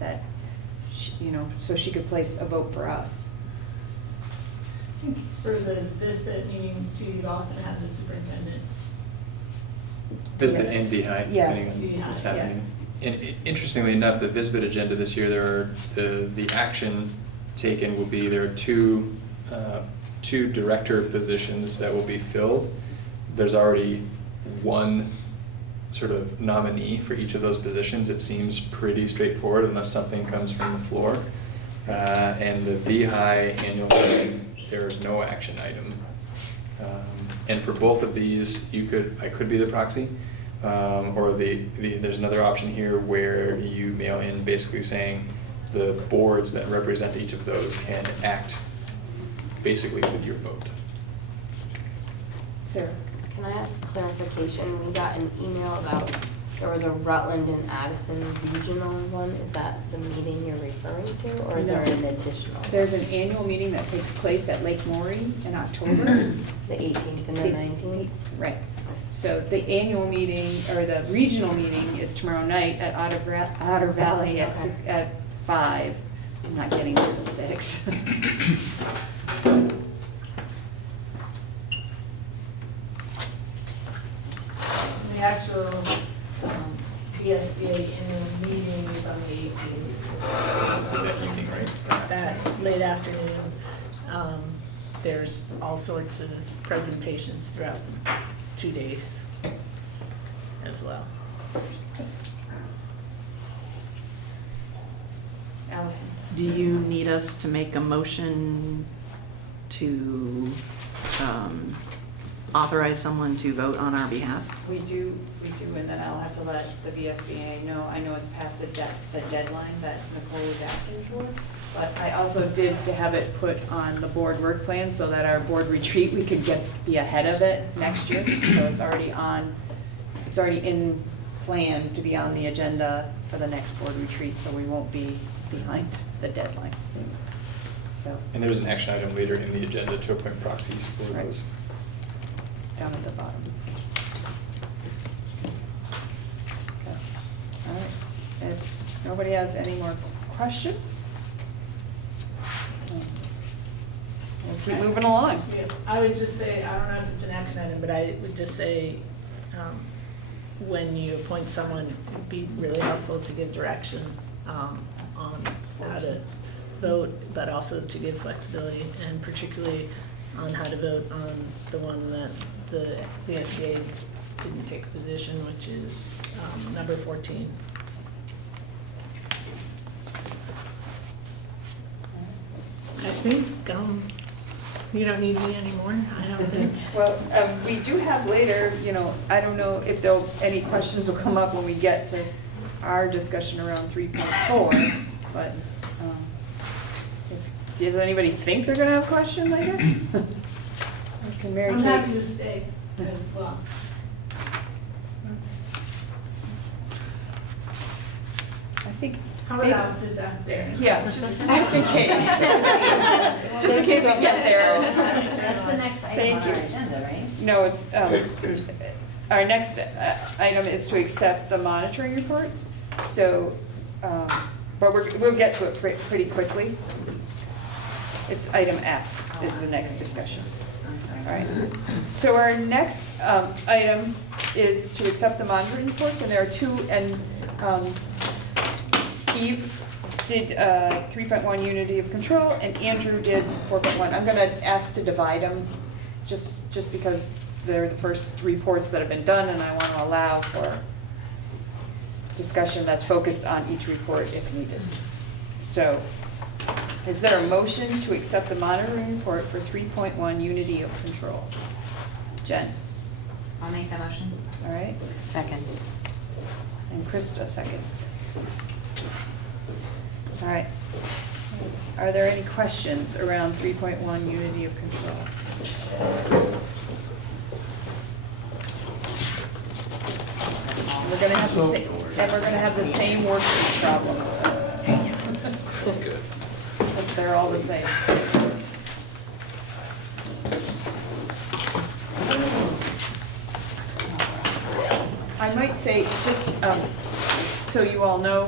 that she, so she could place a vote for us. I think for the VSBIT meeting too, you often have the superintendent. VSBIT and VHI, Yeah. depending on what's VHI, happening. And interestingly enough, the VSBIT agenda this year, there are the action taken will be there are two director positions that will be filled. There's already one sort of nominee for each of those positions. It seems pretty straightforward unless something comes from the floor. And the VHI annual meeting, there is no action item. And for both of these, I could be the proxy, or there's another option here where you mail in basically saying the boards that represent each of those can act basically with your vote. Sarah? Can I ask clarification? We got an email about there was a Rutland and Addison regional one. Is that the meeting you're referring to, or is there an additional? There's an annual meeting that takes place at Lake Maury in October. The 18th and the 19th? Right. So the annual meeting, or the regional meeting, is tomorrow night at Otter Valley at 5. I'm not getting there till 6. The actual VSBA annual meeting is on the 18th. That evening, right? That late afternoon. There's all sorts of presentations throughout 2 days. as well. Allison? Do you need us to make a motion to authorize someone to vote on our behalf? We do, and then I'll have to let the VSBA know. I know it's past the deadline that Nicole was asking for, but I also did to have it put on the board work plan so that our board retreat, we could be ahead of it next year. So it's already in plan to be on the agenda for the next board retreat, so we won't be behind the deadline. So, And there's an action item later in the agenda to appoint proxies for Right. those. down at the bottom. Okay, all right. If nobody has any more questions? We'll keep moving along. Yeah, I would just say, I don't know if it's an action item, but I would just say, when you appoint someone, it'd be really helpful to give direction on how to vote, but also to give flexibility, and particularly on how to vote on the one that the SBA didn't take a position, which is number 14. I think, you don't need me anymore, I don't think. Well, we do have later, I don't know if any questions will come up when we get to our discussion around 3.4, but does anybody think they're gonna have questions later? Can Mary I'm happy Kate? to stay as well. I think, How about I'll sit down there? yeah, just in case. Just in case we get there. That's the next item Thank on our you. agenda, right? No, it's, our next item is to accept the monitoring reports. So, but we'll get to it pretty quickly. It's item F is the next discussion. I'm sorry. All right. So our next item is to accept the monitoring reports, and there are two, and Steve did 3.1 unity of control, and Andrew did 4.1. I'm gonna ask to divide them, just because they're the first reports that have been done, and I wanna allow for discussion that's focused on each report if needed. So, is there a motion to accept the monitoring report for 3.1 unity of control? Jen, I'll make that motion. all right, Second. and Krista seconds. All right. Are there any questions around 3.1 unity of control? We're gonna have the same, and we're gonna have the same worksheet problems. Good. Because they're all the same. I might say, just so you all know,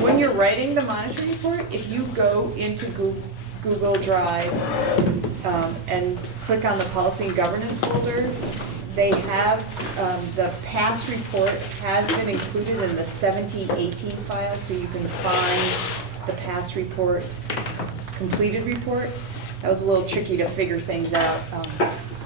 when you're writing the monitoring report, if you go into Google Drive and click on the policy and governance folder, they have, the past report has been included in the 17-18 file, so you can find the past report, completed report. That was a little tricky to figure things out.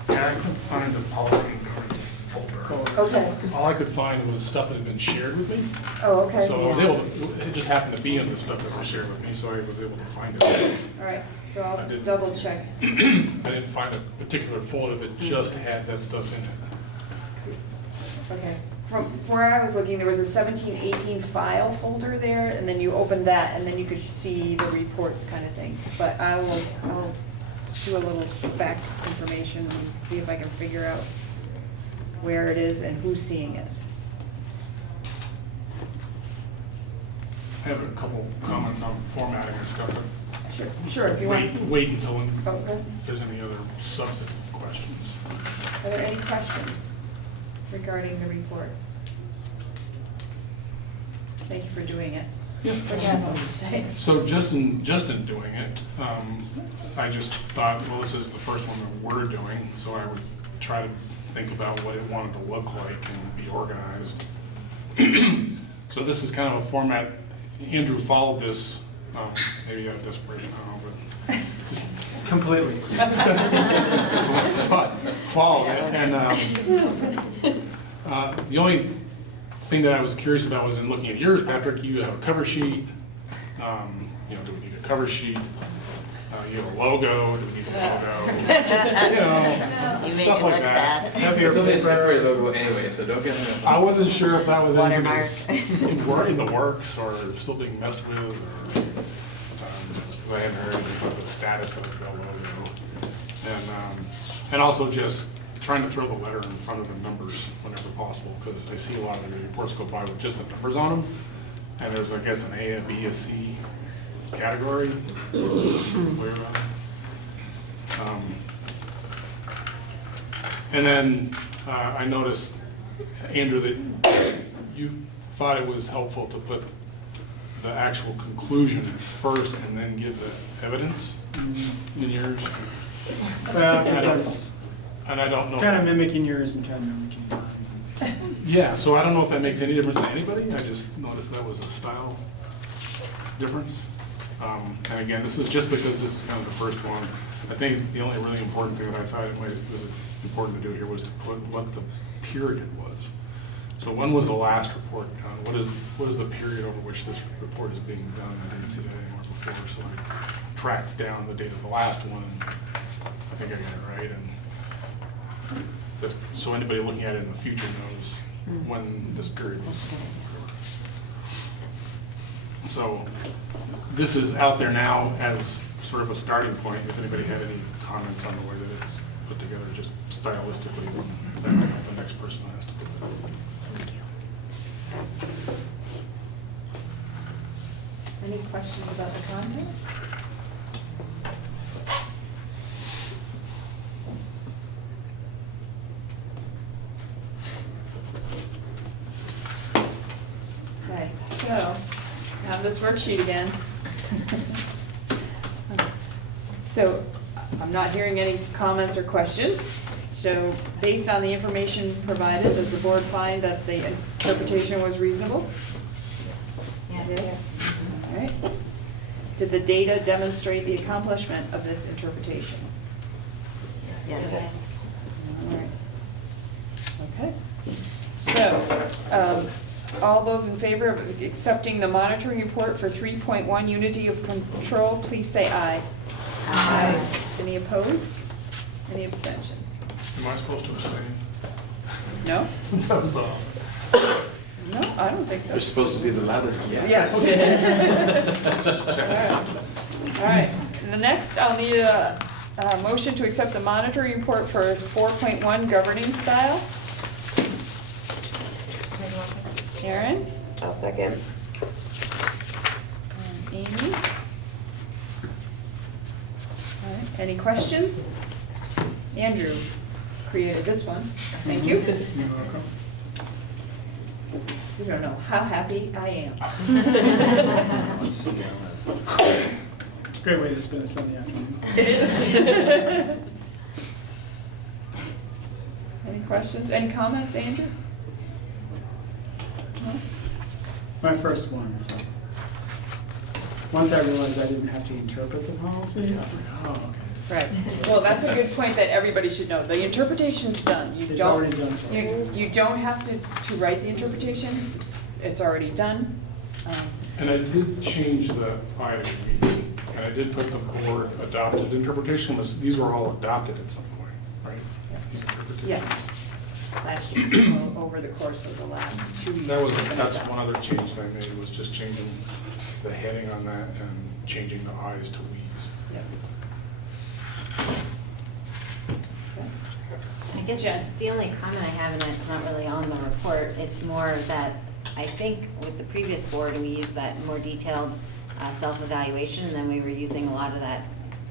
Yeah, I couldn't find the policy and governance folder. Okay. All I could find was stuff that had been shared with me. Oh, okay. So I was able to, it just happened to be in the stuff that was shared with me, so I was able to find it. All right, so I'll I did. double check. I didn't find a particular folder that just had that stuff in it. Okay. From where I was looking, there was a 17-18 file folder there, and then you open that, and then you could see the reports kind of thing. But I'll do a little back information and see if I can figure out where it is and who's seeing it. I have a couple comments on formatting and stuff, but Sure, if you want. wait until Okay. there's any other substantive questions. Are there any questions regarding the report? Thank you for doing it. Yes, thanks. So just in doing it, I just thought, well, this is the first one that we're doing, so I would try to think about what it wanted to look like and be organized. So this is kind of a format, Andrew followed this, maybe out of desperation, I don't know, but just Completely. followed it, and the only thing that I was curious about was in looking at yours, Patrick, you have a cover sheet. You know, do we need a cover sheet? You have a logo, do we need a logo? You know, You make stuff it like look that. bad. It's only a temporary logo anyway, so don't get hung up. I wasn't sure if that was anything that Watermark. was in the works or still being messed with, or, 'cause I hadn't heard anything about the status of the logo. And also just trying to throw the letter in front of the numbers whenever possible, because I see a lot of the reports go by with just the numbers on them. And there's, I guess, an A, a B, a C category. Just to be clear about it. And then I noticed, Andrew, that you thought it was helpful to put the actual conclusion first and then give the evidence in yours. Well, because I was And I don't know. kind of mimicking yours and kind of mimicking mine. Yeah, so I don't know if that makes any difference to anybody. I just noticed that was a style difference. And again, this is just because this is kind of the first one. I think the only really important thing that I thought it was important to do here was to put what the period was. So when was the last report done? What is the period over which this report is being done? I didn't see that anywhere before, so I tracked down the date of the last one, and I think I got it right. And so anybody looking at it in the future knows when this period was. So this is out there now as sort of a starting point. If anybody had any comments on the way that it's put together, just stylistically, that might help the next person who has to put that. Any questions about the content? Okay, so, have this worksheet again. So, I'm not hearing any comments or questions. So, based on the information provided, does the board find that the interpretation was reasonable? Yes. All right. Did the data demonstrate the accomplishment of this interpretation? Yes. All right. Okay. So, all those in favor of accepting the monitoring report for 3.1 unity of control, please say aye. Aye. Any opposed? Any abstentions? Am I supposed to abstain? No? Since I was the. No, I don't think so. You're supposed to be the loudest. Yes. All right, and the next, I'll need a motion to accept the monitoring report for 4.1 governing style. Erin? I'll second. And Amy? All right, any questions? Andrew created this one, thank you. You're welcome. You don't know how happy I am. Great way to spend a Sunday afternoon. It is. Any questions, any comments, Andrew? No? My first one, so. Once I realized I didn't have to interpret the policy, I was like, oh, okay. this- Right, well, that's a good point that everybody should know, the interpretation's done, you It's don't, already done for me. you don't have to write the interpretation, it's already done. And I did change the I to we, and I did put the board adopted interpretation, these were all adopted at some point, right? These interpretations. Yes, last year, over the course of the last 2 years. That's one other change that I made, was just changing the heading on that and changing the I's to we's. Yep. Okay. I guess Jen? the only comment I have, and it's not really on the report, it's more that I think with the previous board, we used that more detailed self-evaluation, and then we were using a lot of that,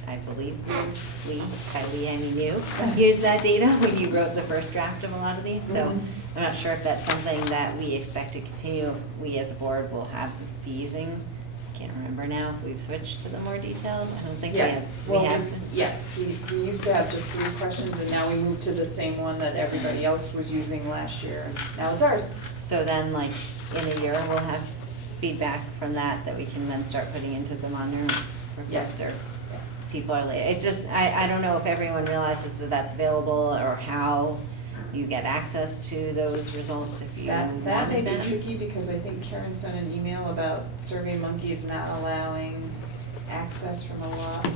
I believe, by we, I mean you, used that data when you wrote the first draft of a lot of these, so I'm not sure if that's something that we expect to continue, we as a board will be using. Can't remember now if we've switched to the more detailed, I don't think we have. Yes, We well, have. yes, we used to have just 3 questions, and now we moved to the same one that everybody else was using last year, and now it's ours. So then, like, in a year, we'll have feedback from that we can then start putting into the monitoring reports, Yes. or people are late. It's just, I don't know if everyone realizes that that's available, or how you get access to those results if you That may wanted be them? tricky because I think Karen sent an email about SurveyMonkey not allowing access from a lot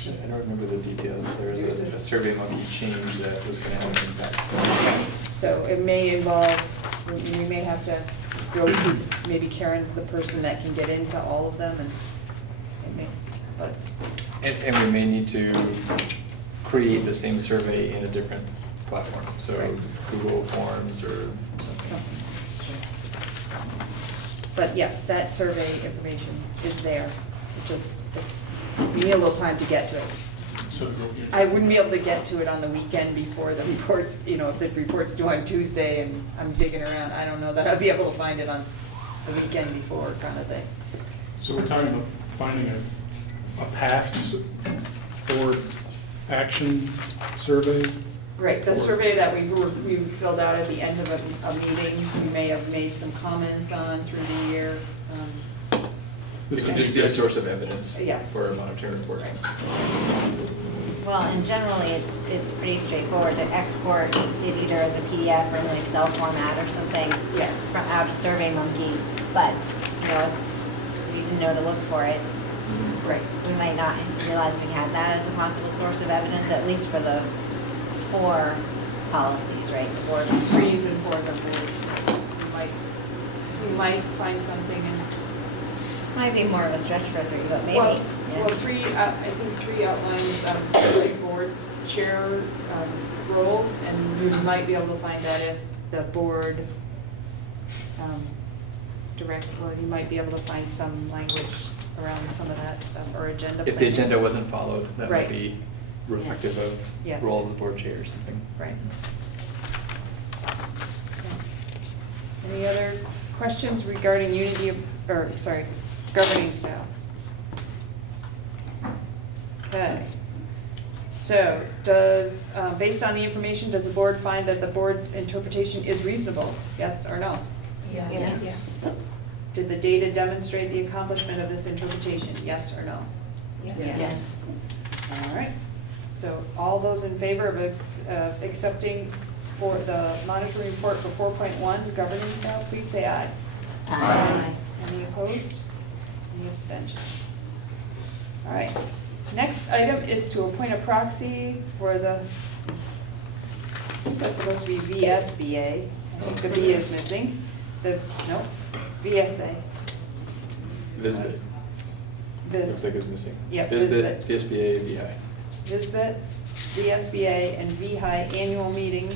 I don't remember the details. There was a SurveyMonkey change that was going to have an impact. So it may involve, we may have to go to, maybe Karen's the person that can get into all of them and it may, but. And we may need to create the same survey in a different platform, so Google Forms or something. But yes, that survey information is there. It just, we need a little time to get to it. So I wouldn't be able to get to it on the weekend before the reports, if the report's due on Tuesday and I'm digging around, I don't know that I'd be able to find it on the weekend before kind of thing. So we're talking about finding a past board action survey? Right, the Or- survey that we filled out at the end of a meeting, we may have made some comments on through the year. This would just be a source of evidence Yes. for a monitoring report. Well, and generally, it's pretty straightforward to export it either as a PDF or in an Excel format or something. Yes. From out to SurveyMonkey, but, if we didn't know to look for it, Right. we might not realize we had that as a possible source of evidence, at least for the 4 policies, right? The board. 3s and 4s are boards. We might find something in. Might be more of a stretch for 3, but maybe. Well, yeah. 3, I think 3 outlines like board chair roles, and you might be able to find that if the board you might be able to find some language around some of that stuff, or agenda. If the planning. agenda wasn't followed, that Right. might be reflective Yes. of role of the board chair or something. Right. Any other questions regarding governing style? Okay. So based on the information, does the board find that the board's interpretation is reasonable? Yes or no? Yes. Did the data demonstrate the accomplishment of this interpretation? Yes or no? Yes. All right. So all those in favor of accepting for the monitoring report for 4.1 governing style, please say aye. Aye. Any opposed? Any abstention? All right. Next item is to appoint a proxy for the, I think that's supposed to be VSBA. I think the B is missing. VSA. Visbit. Vis- Looks like it's missing. Yeah, Visbit, VSBA, VI. VSBA, VSBA, and VHI annual meeting.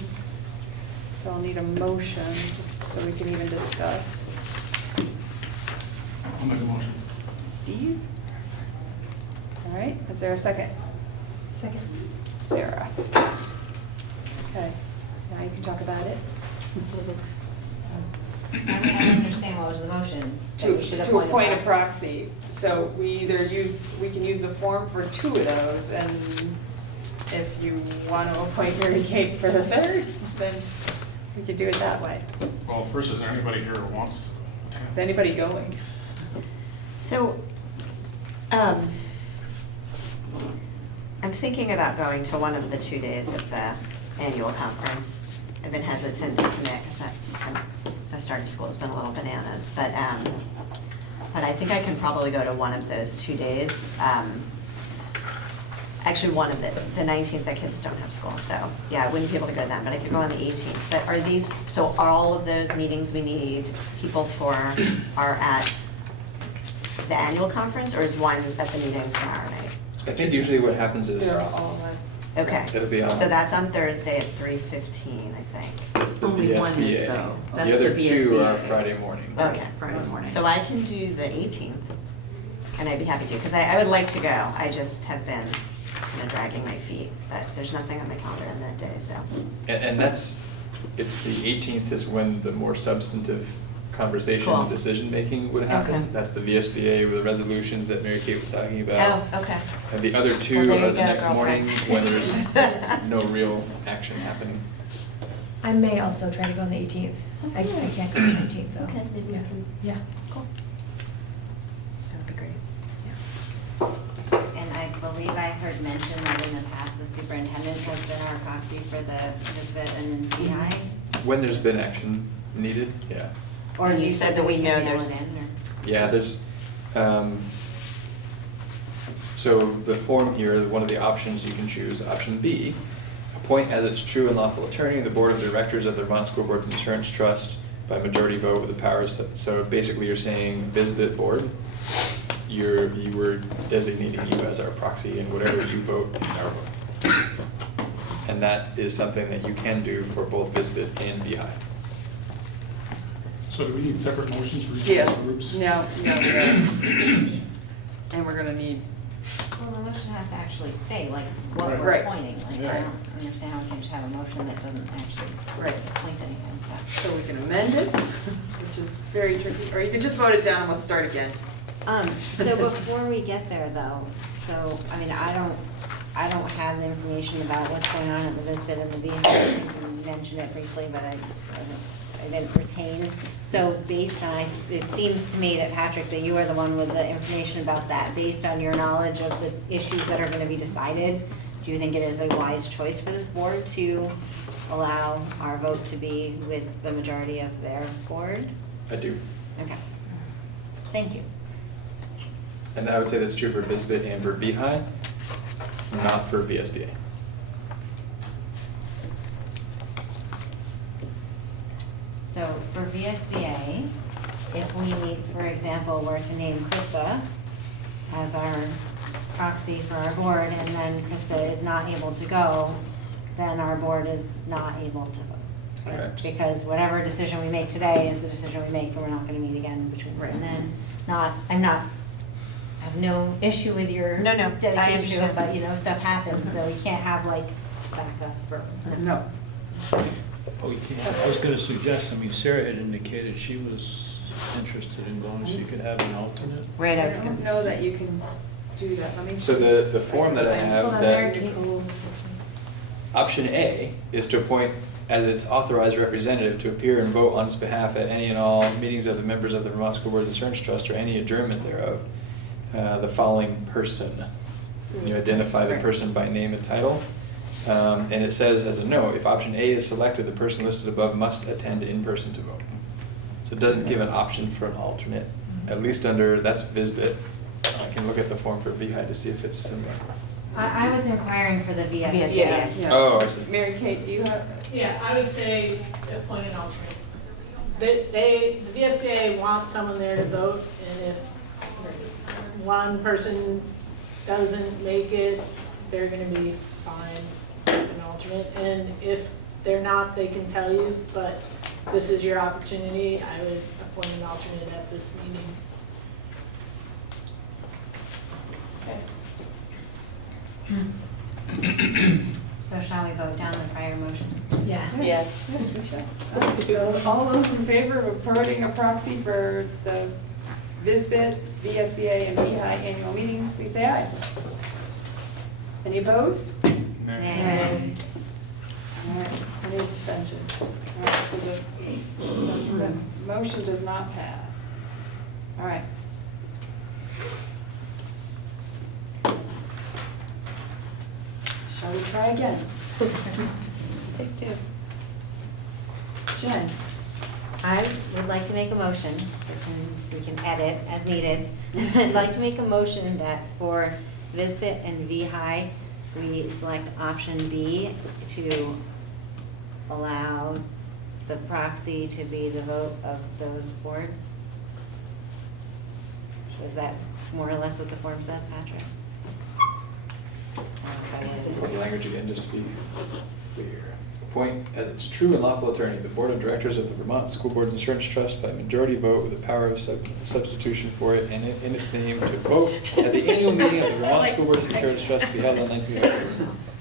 So I'll need a motion, just so we can even discuss. I'll make a motion. Steve? All right, is there a second? Second. Sarah? Okay, now you can talk about it. I don't understand what was the motion. That To we should appoint a proxy, so we can use a form for 2 of those, and if you want to appoint Mary Kate for the 3rd, then we could do it that way. Well, first, is there anybody here who wants to attend? Is anybody going? So, I'm thinking about going to one of the 2 days of the annual conference. I've been hesitant to commit because the start of school has been a little bananas, but I think I can probably go to one of those 2 days. Actually, one of the 19th, the kids don't have school, so yeah, I wouldn't be able to go then, but I could go on the 18th. But are all of those meetings we need people for are at the annual conference, or is one at the meeting tomorrow night? I think usually what happens is, They're all Okay, It'll be on- so that's on Thursday at 3:15, I think. it's the Only one is, VSBA. though. The That's other the 2 are VSBA. Friday morning. Okay. Friday morning. So I can do the 18th, and I'd be happy to, because I would like to go. I just have been dragging my feet, but there's nothing on my calendar on that day, so. And it's the 18th is when the more substantive conversation Cool. and decision-making would happen. Okay. That's the VSBA with the resolutions that Mary Kate was talking about. Oh, okay. And the other 2 Well, there are you the go, next morning girlfriend. when there's no real action happening. I may also try to go on the 18th. I can't go on the 19th though. Okay, maybe we Yeah. can- Yeah, cool. That would be great. And I believe I heard mention that in the past, the superintendent has been our proxy for the VISBIT and VI? When there's been action needed, yeah. Or And you you said that we can know nail there's- it in, or? Yeah, there's, so the form here, one of the options you can choose, option B, appoint as its true and lawful attorney the board of directors of the Vermont School Boards Insurance Trust by majority vote with the powers, so basically you're saying VISBIT board, you were designating you as our proxy, and whatever you vote is our vote. And that is something that you can do for both VISBIT and VI. So do we need separate motions for each Yeah, of the groups? no, yeah. And we're gonna need, Well, the motion has to actually say, like, what we're Right. appointing, like, I Right. don't understand how we can just have a motion that doesn't actually Right. appoint anything, so. so we can amend it, which is very tricky, or you can just vote it down and we'll start again. So before we get there though, so, I mean, I don't have the information about what's going on at the VISBIT and the VHI. I think you mentioned it briefly, but I didn't retain. So based on, it seems to me that Patrick, that you are the one with the information about that. Based on your knowledge of the issues that are gonna be decided, do you think it is a wise choice for this board to allow our vote to be with the majority of their board? I do. Okay. Thank you. And I would say that's true for VISBIT and for VHI, not for VSBA. So for VSBA, if we, for example, were to name Krista as our proxy for our board, and then Krista is not able to go, then our board is not able to vote. Correct. Because whatever decision we make today is the decision we make, and we're not gonna meet again between, Right. and then I have no issue with your No, no, I dedication to understand. it, but, you know, stuff happens, so we can't have like backup for. No. Oh, you can't. I was gonna suggest, I mean, Sarah had indicated she was interested in going, so you could have an alternate. Right, I I was gonna don't say. know that you can do that, let me. So the form that I have, Hold on, Mary that Kate. option A is to appoint as its authorized representative to appear and vote on its behalf at any and all meetings of the members of the Vermont School Boards Insurance Trust or any adjournment thereof, the following person. You identify the person by name and title. And it says as a note, if option A is selected, the person listed above must attend in person to vote. So it doesn't give an option for an alternate, at least under, that's VISBIT. I can look at the form for VHI to see if it's similar. I was inquiring for the VSBA. Yeah. Oh, I see. Mary Kate, do you have? Yeah, I would say appoint an alternate. The VSBA wants someone there to vote, and if one person doesn't make it, they're gonna be fine with an alternate. And if they're not, they can tell you, but this is your opportunity. I would appoint an alternate at this meeting. So shall we vote down the prior motion? Yeah. Yes, yes, we should. So all those in favor of appointing a proxy for the VISBIT, VSBA, and VHI annual meeting, please say aye. Any opposed? Nah. Nay. All right, any abstentions? All right, so the motion does not pass. All right. Shall we try again? Take two. Jen? I would like to make a motion, and we can edit as needed. I'd like to make a motion that for VISBIT and VHI, we select option B to allow the proxy to be the vote of those boards. So is that more or less what the form says, Patrick? The language again, just to be clear. Appoint as its true and lawful attorney the board of directors of the Vermont School Boards Insurance Trust by majority vote with the power of substitution for it and in its name to vote at the annual meeting of the Vermont School Boards Insurance Trust to be held on 19th October.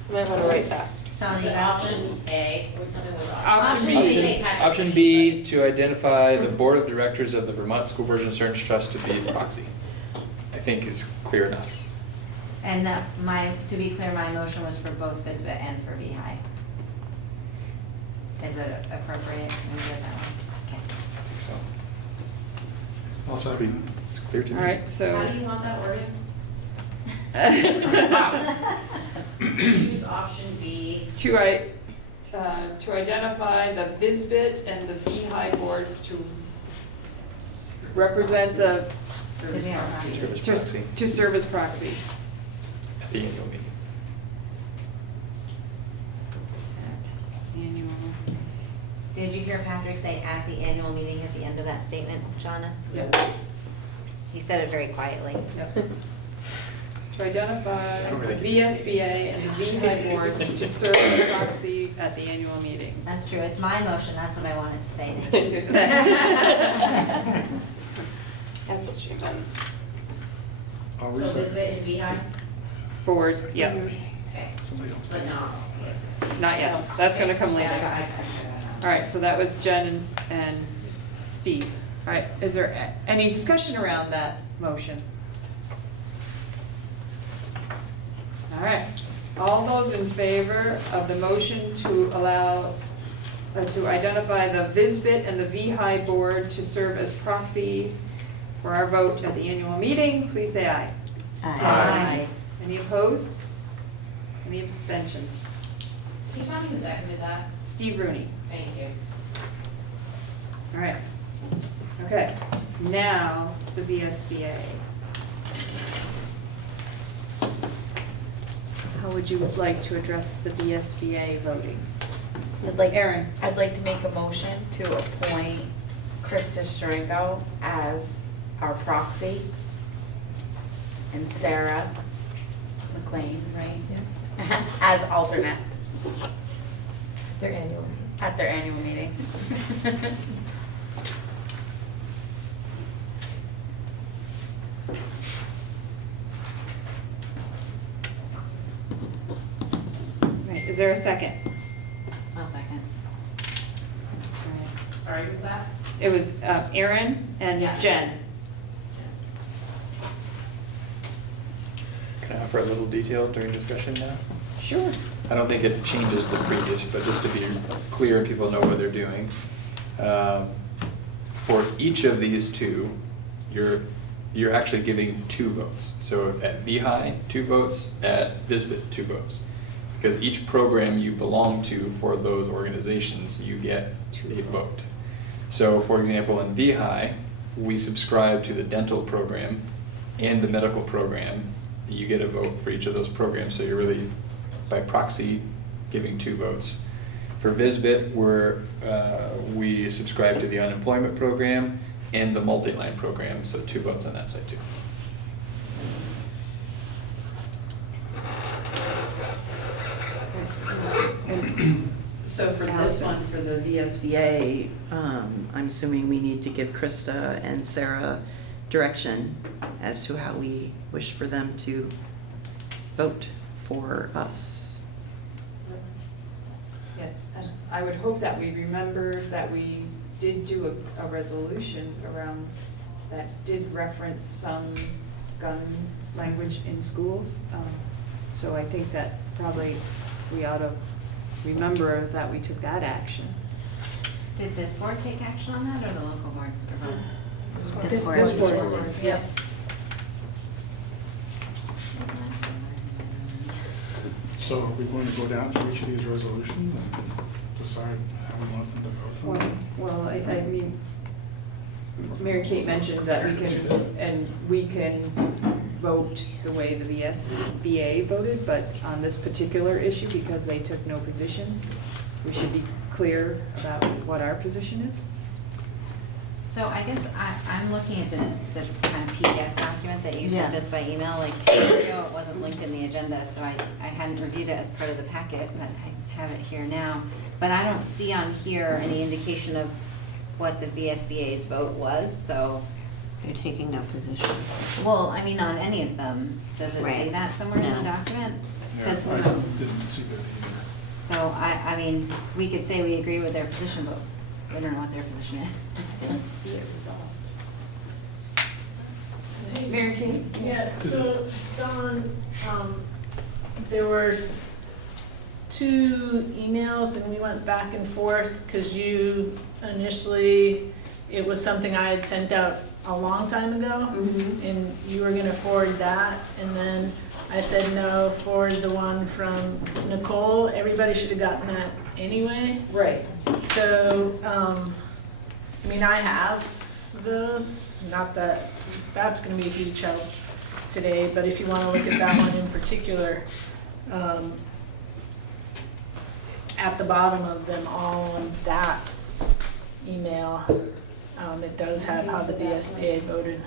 You might want to write fast. Sounds like Option A, or tell me what Option B. Option B, to identify the board of directors of the Vermont School Boards Insurance Trust to be a proxy, I think is clear enough. And to be clear, my motion was for both VISBIT and for VHI. Is it appropriate? Can we get that one? Okay. I think so. Also, It's clear to me. All right, so. How do you want that worded? choose option B. To identify the VISBIT and the VHI boards to represent the, Service proxy to serve as proxy. at the annual meeting. Annual. Did you hear Patrick say at the annual meeting at the end of that statement, Shauna? Yep. He said it very quietly. Yep. To identify I don't the really get to see. VSBA and the VHI boards to serve as proxy at the annual meeting. That's true, it's my motion, that's what I wanted to say. That's what she meant. Are we So set? Bisbit and VHI? Boards, yep, Okay, Somebody else but take it. no. not yet, that's gonna come later. Yeah, I got it. All right, so that was Jen and Steve. All right, is there any discussion around that motion? All right, all those in favor of the motion to allow, to identify the VISBIT and the VHI board to serve as proxies for our vote at the annual meeting, please say aye. Aye. Any opposed? Any abstentions? Can you tell me who seconded that? Steve Rooney. Thank you. All right. Okay, now the VSBA. How would you like to address the VSBA voting? Erin? I'd like to make a motion to appoint Krista Stringo as our proxy and Sarah McLean, right? As alternate Their annual meeting. at their annual meeting. Right, is there a second? I'll second. Sorry, who's that? It was Erin and Yeah. Jen. Can I offer a little detail during discussion now? Sure. I don't think it changes the previous, but just to be clear and people know what they're doing. For each of these two, you're actually giving 2 votes. So at VHI, 2 votes, at VISBIT, 2 votes. Because each program you belong to for those organizations, you get a vote. So for example, in VHI, we subscribe to the dental program and the medical program. You get a vote for each of those programs, so you're really, by proxy, giving 2 votes. For VISBIT, we subscribe to the unemployment program and the multi-line program, so 2 votes on that side too. So for this one, for the VSBA, I'm assuming we need to give Krista and Sarah direction as to how we wish for them to vote for us. Yes, and I would hope that we remember that we did do a resolution around, that did reference some gun language in schools. So I think that probably we ought to remember that we took that action. Did this board take action on that, or the local boards or both? This board. This board. Yeah. So are we going to go down through each of these resolutions and decide how we want them to vote? Well, I mean, Mary Kate mentioned that we can vote the way the VSBA voted, but on this particular issue, because they took no position, we should be clear about what our position is. So I guess I'm looking at the kind of PDF document that you sent Yeah. us by email, like 2 years ago, it wasn't linked in the agenda, so I hadn't reviewed it as part of the packet, but I have it here now. But I don't see on here any indication of what the VSBA's vote was, so, They're taking no position. well, I mean, on any of them, does it say Right. that somewhere in the No. document? Yeah, 'Cause- I didn't see that either. So I mean, we could say we agree with their position, but we don't know what their position is. Let's be it resolved. Mary Kate? Yeah, so Dawn, there were 2 emails and we went back and forth because you initially, it was something I had sent out a long time ago Mhm. and you were gonna forward that, and then I said no. Forward the one from Nicole. Everybody should have gotten that anyway. Right. So, I mean, I have those, not that that's gonna be a huge help today, but if you wanna look at that one in particular, at the bottom of them all in that email, it does have how the VSBA voted.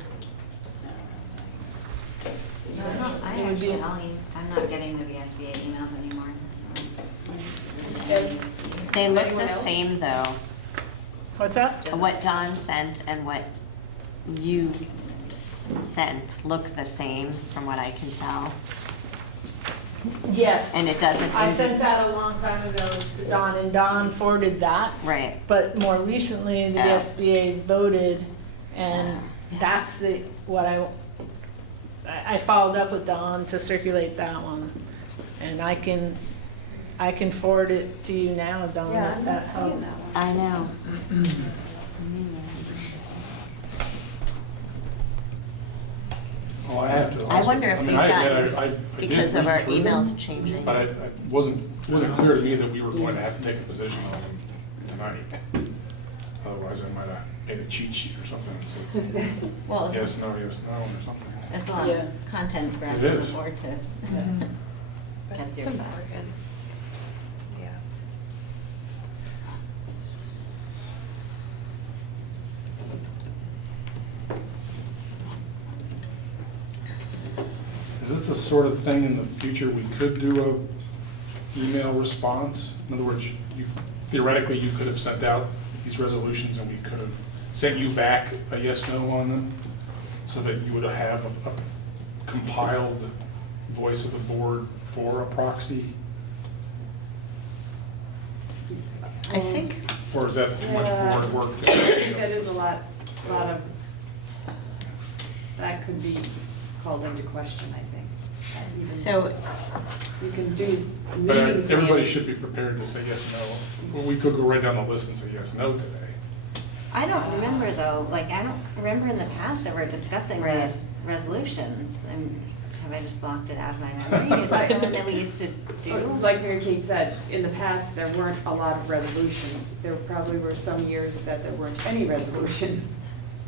So I actually, I'm not getting the VSBA emails anymore. They look Anyone the else? same though. What's that? Just- What Don sent and what you sent look the same from what I can tell. Yes. And it doesn't. I sent that a long time ago to Don, and Don forwarded that. Right. But more recently, the Oh. SBA voted, and that's what I followed up with Don to circulate that one. And I can forward it to you now, Don, Yeah, if I'm that not seeing helps. that one. I know. Well, I have to. I also- wonder if mean, we've I admit gotten, I did because of read our through them, emails changing. But it wasn't clear to me that we were going to have to take a position on them tonight. Otherwise, I might have made a cheat sheet or something, and said, Well, yes, no, or something. it's a lot Yeah. of content for us It as is. a board to But get it's through that. important. Yeah. Is this the sort of thing in the future we could do a email response? In other words, theoretically, you could have sent out these resolutions and we could have sent you back a yes, no on them, so that you would have a compiled voice of the board for a proxy? I think, Or is that too much Yeah. board work? I think that is a lot of, that could be called into question, I think. Even so, You can do But meeting everybody planning. should be prepared to say yes, no. Well, we could go right down the list and say yes, no today. I don't remember though, like, I don't remember in the past ever discussing the Right. resolutions. And have I just blocked it out of my memory? Is that something that we used to do? Like Mary Kate said, in the past, there weren't a lot of resolutions. There probably were some years that there weren't any resolutions.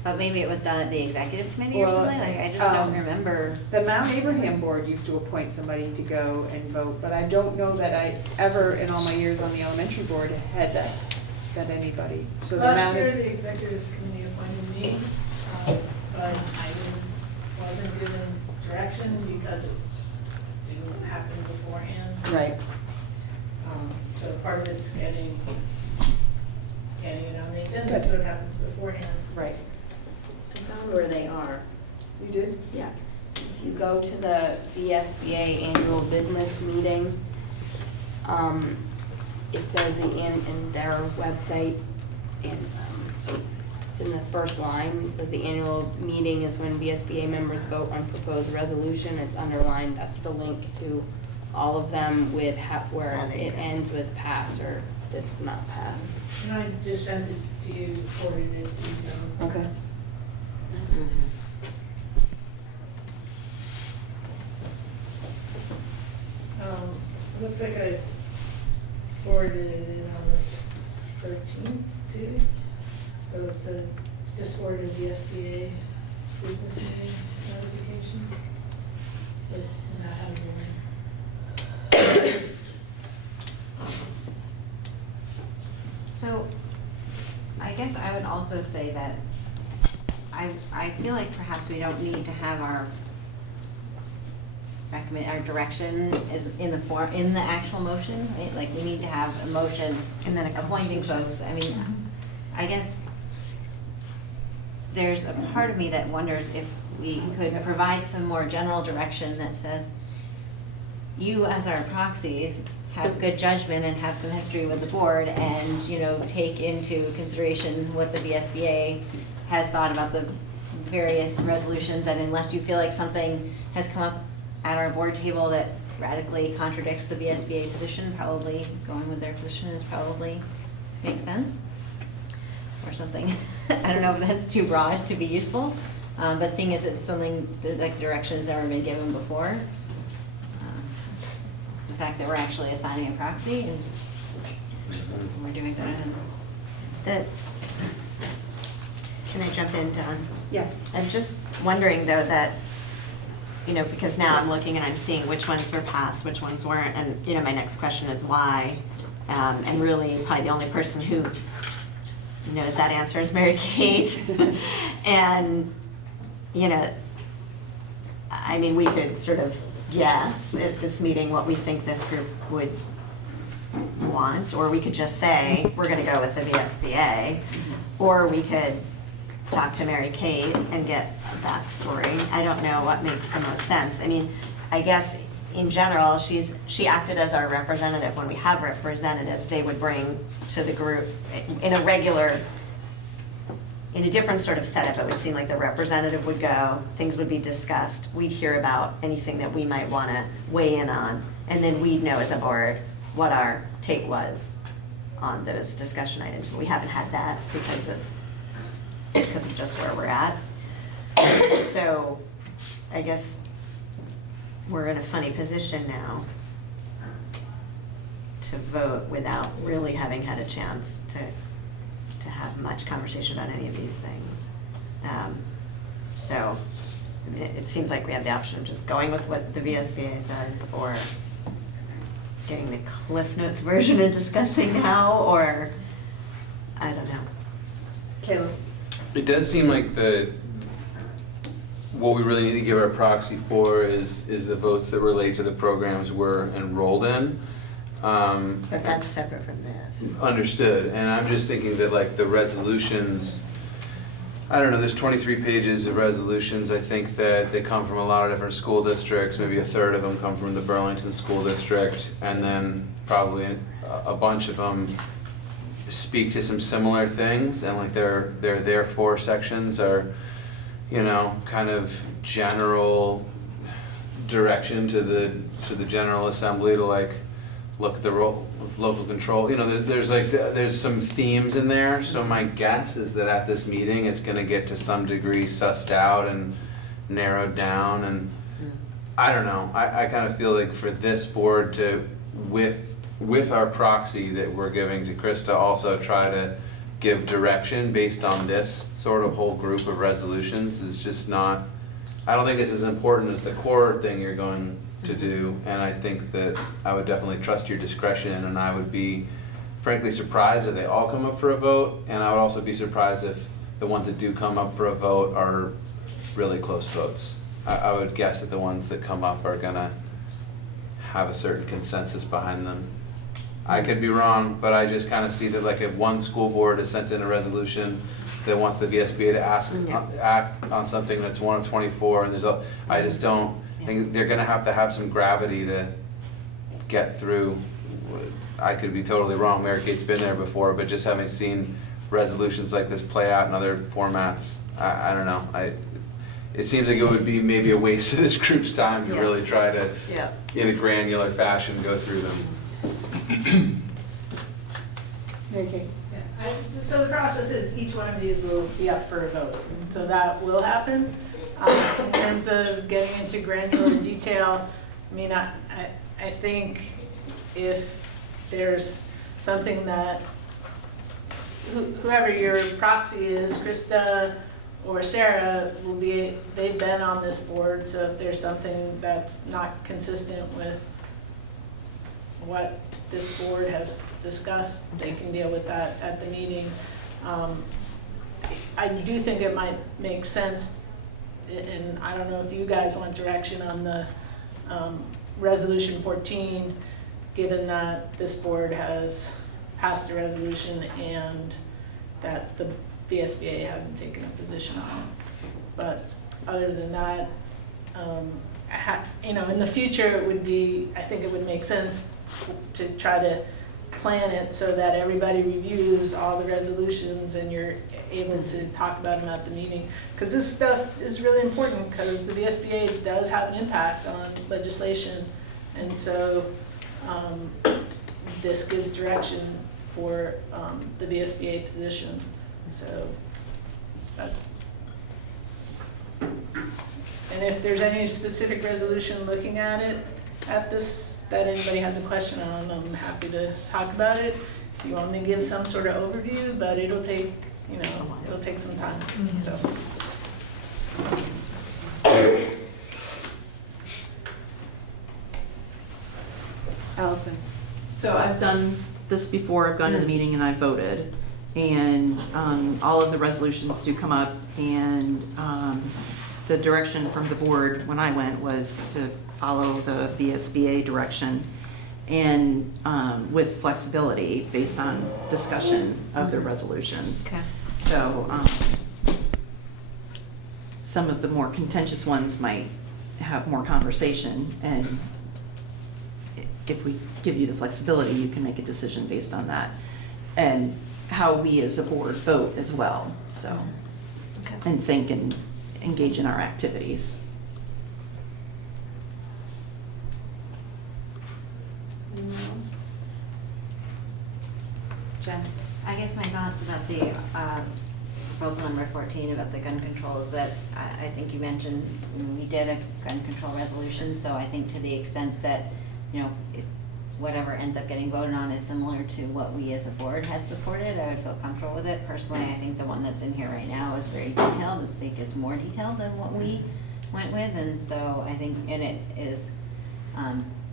But maybe it was done at the executive committee or Well, something? Like, I just don't um, remember. The Mount Abraham Board used to appoint somebody to go and vote, but I don't know that I ever, in all my years on the elementary board, had that anybody. So the Last Mount. year, the executive committee appointed me, but I wasn't given direction because it didn't happen beforehand. Right. So part of it's getting it on the agenda, so it happens beforehand. Right. I found where they are. You did? Yeah. If you go to the VSBA annual business meeting, it says in their website, it's in the first line, it says the annual meeting is when VSBA members vote on proposed resolution. It's underlined, that's the link to all of them with where it ends with pass or does not pass. And I just sent it to you, forwarded it to them. Okay. Looks like I forwarded it on the 13th too. So it's just forwarded the SBA business meeting notification. But that has the link. So, I guess I would also say that I feel like perhaps we don't need to have our our direction is in the actual motion, right? Like, we need to have a motion And then a appointing folks. I mean, I guess there's a part of me that wonders if we could provide some more general direction that says, you as our proxies have good judgment and have some history with the board and, take into consideration what the VSBA has thought about the various resolutions, and unless you feel like something has come up at our board table that radically contradicts the VSBA position, probably going with their position is probably makes sense, or something. I don't know if that's too broad to be useful, but seeing as it's something, like directions never been given before, the fact that we're actually assigning a proxy and we're doing good. Can I jump in, Dawn? Yes. I'm just wondering though that, because now I'm looking and I'm seeing which ones were passed, which ones weren't, and, my next question is why? And really, probably the only person who knows that answer is Mary Kate. And, we could sort of guess at this meeting what we think this group would want, or we could just say, we're gonna go with the VSBA, or we could talk to Mary Kate and get a backstory. I don't know what makes the most sense. I guess in general, she acted as our representative. When we have representatives, they would bring to the group in a different sort of setup. It would seem like the representative would go, things would be discussed, we'd hear about anything that we might wanna weigh in on, and then we'd know as a board what our take was on those discussion items. But we haven't had that because of just where we're at. So I guess we're in a funny position now to vote without really having had a chance to have much conversation about any of these things. So it seems like we have the option of just going with what the VSBA says, or getting the Cliff Notes version and discussing now, or I don't know. Caleb? It does seem like what we really need to give our proxy for is the votes that relate to the programs we're enrolled in. But that's separate from this. Understood, and I'm just thinking that like the resolutions, I don't know, there's 23 pages of resolutions. I think that they come from a lot of different school districts. Maybe a third of them come from the Burlington School District, and then probably a bunch of them speak to some similar things, and like their therefore sections are, kind of general direction to the General Assembly to like look at the role of local control. There's some themes in there, so my guess is that at this meeting it's gonna get to some degree sussed out and narrowed down, and I don't know, I kind of feel like for this board to, with our proxy that we're giving to Krista, also try to give direction based on this sort of whole group of resolutions is just not, I don't think it's as important as the core thing you're going to do, and I think that I would definitely trust your discretion, and I would be frankly surprised if they all come up for a vote, and I would also be surprised if the ones that do come up for a vote are really close votes. I would guess that the ones that come up are gonna have a certain consensus behind them. I could be wrong, but I just kind of see that like if one school board has sent in a resolution that wants the VSBA to act on something that's one of 24, and I just don't think they're gonna have to have some gravity to get through. I could be totally wrong, Mary Kate's been there before, but just having seen resolutions like this play out in other formats, I don't know. It seems like it would be maybe a waste of this group's time to really try to, in a granular fashion, go through them. Mary Kate? So the process is each one of these will be up for a vote, and so that will happen. In terms of getting into granular detail, I think if there's something that whoever your proxy is, Krista or Sarah, they've been on this board, so if there's something that's not consistent with what this board has discussed, they can deal with that at the meeting. I do think it might make sense, and I don't know if you guys want direction on the resolution 14, given that this board has passed a resolution and that the VSBA hasn't taken a position on it. But other than that, in the future, I think it would make sense to try to plan it so that everybody reviews all the resolutions and you're able to talk about them at the meeting. Because this stuff is really important, because the VSBA does have an impact on legislation. And so this gives direction for the VSBA position. So, and if there's any specific resolution looking at it at this that anybody has a question on, I'm happy to talk about it. If you want me to give some sort of overview, but it'll take, it'll take some time, so. Allison? So I've done this before, I've gone to the meeting and I voted, and all of the resolutions do come up, and the direction from the board when I went was to follow the VSBA direction, and with flexibility based on discussion of the resolutions. Okay. So some of the more contentious ones might have more conversation, and if we give you the flexibility, you can make a decision based on that. And how we as a board vote as well, so. Okay. And think and engage in our activities. Anyone else? Jen? I guess my thoughts about the proposal number 14 about the gun control is that I think you mentioned we did a gun control resolution, so I think to the extent that, if whatever ends up getting voted on is similar to what we as a board had supported, I would feel comfortable with it. Personally, I think the one that's in here right now is very detailed. I think it's more detailed than what we went with, and so I think, and it is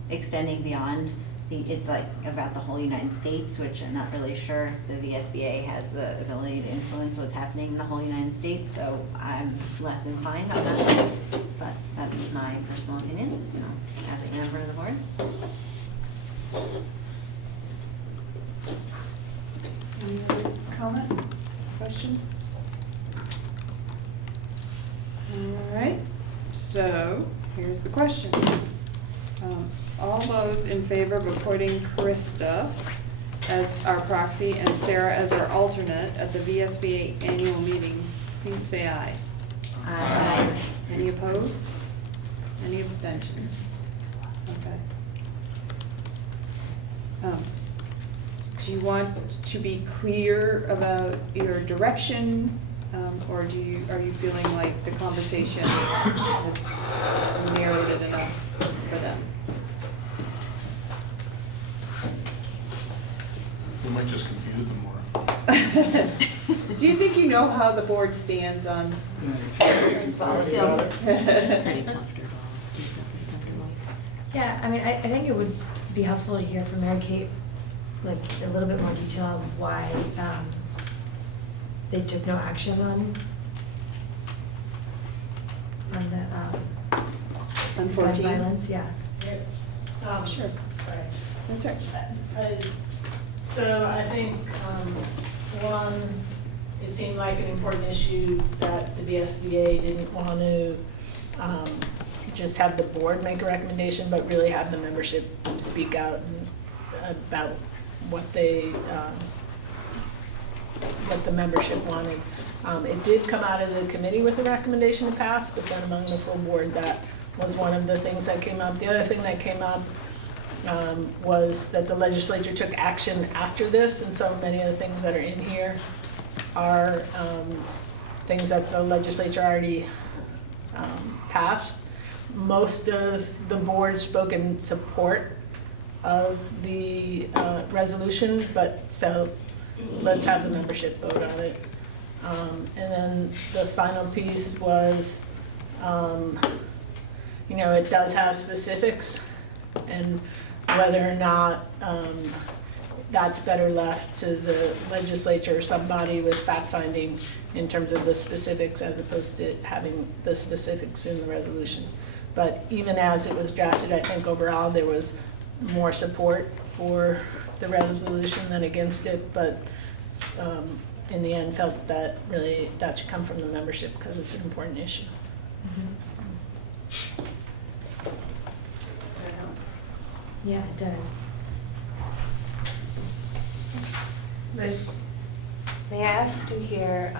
extending beyond it's like about the whole United States, which I'm not really sure if the VSBA has the ability to influence what's happening in the whole United States, so I'm less inclined on that, but that's my personal opinion, as a member of the board. Any other comments, questions? All right, so here's the question. All those in favor of appointing Krista as our proxy and Sarah as our alternate at the VSBA annual meeting, please say aye. Aye. Any opposed? Any abstention? Okay. Do you want to be clear about your direction, or are you feeling like the conversation has narrowed it enough for them? We might just confuse them more. Do you think you know how the board stands on Policies. Pretty comfortable. Yeah, I mean, I think it would be helpful to hear from Mary Kate, like, a little bit more detail of why they took no action on the On gun 14? violence, yeah. Sure. Sorry. That's right. So I think, one, it seemed like an important issue that the VSBA didn't want to just have the board make a recommendation, but really have the membership speak out about what the membership wanted. It did come out of the committee with a recommendation to pass, but then among the full board, that was one of the things that came up. The other thing that came up was that the legislature took action after this, and so many of the things that are in here are things that the legislature already passed. Most of the board spoke in support of the resolution, but felt, let's have the membership vote on it. And then the final piece was, it does have specifics, and whether or not that's better left to the legislature or somebody with fact-finding in terms of the specifics as opposed to having the specifics in the resolution. But even as it was drafted, I think overall there was more support for the resolution than against it, but in the end felt that really that should come from the membership because it's an important issue. Yeah, it does. Liz? May I ask to hear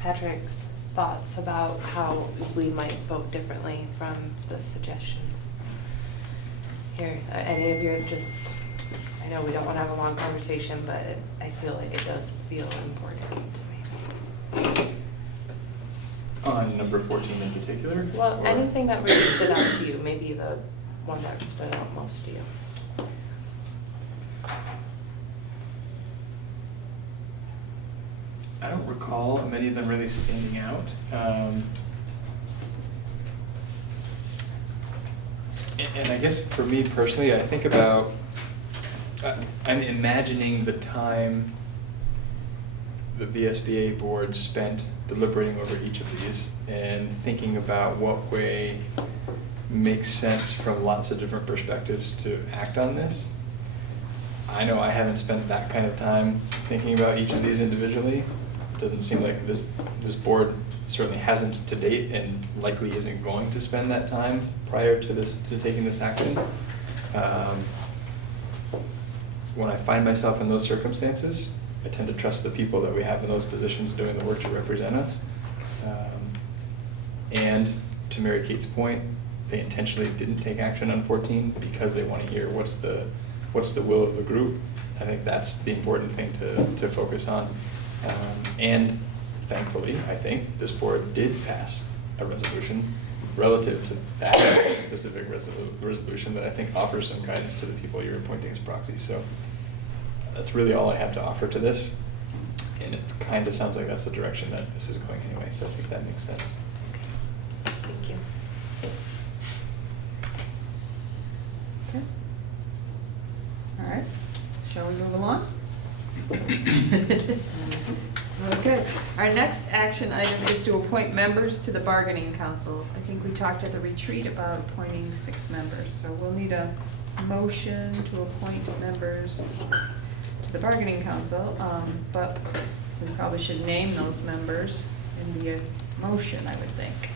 Patrick's thoughts about how we might vote differently from the suggestions here? Any of you just, I know we don't want to have a long conversation, but I feel like it does feel important to me. On number 14 in particular? Well, or- anything that really stood out to you, maybe the one that stood out most to you. I don't recall many of them really standing out. And I guess for me personally, I think about, I'm imagining the time the VSBA board spent deliberating over each of these and thinking about what way makes sense from lots of different perspectives to act on this. I know I haven't spent that kind of time thinking about each of these individually. It doesn't seem like this board certainly hasn't to date and likely isn't going to spend that time prior to taking this action. When I find myself in those circumstances, I tend to trust the people that we have in those positions doing the work to represent us. And to Mary Kate's point, they intentionally didn't take action on 14 because they want to hear what's the will of the group. I think that's the important thing to focus on. And thankfully, I think this board did pass a resolution relative to that specific resolution that I think offers some guidance to the people you're appointing as proxies. So that's really all I have to offer to this. And it kind of sounds like that's the direction that this is going anyway, so I think that makes sense. Thank you. Okay. All right, shall we move along? Okay, our next action item is to appoint members to the bargaining council. I think we talked at the retreat about appointing 6 members, so we'll need a motion to appoint members to the bargaining council, but we probably should name those members in the motion, I would think.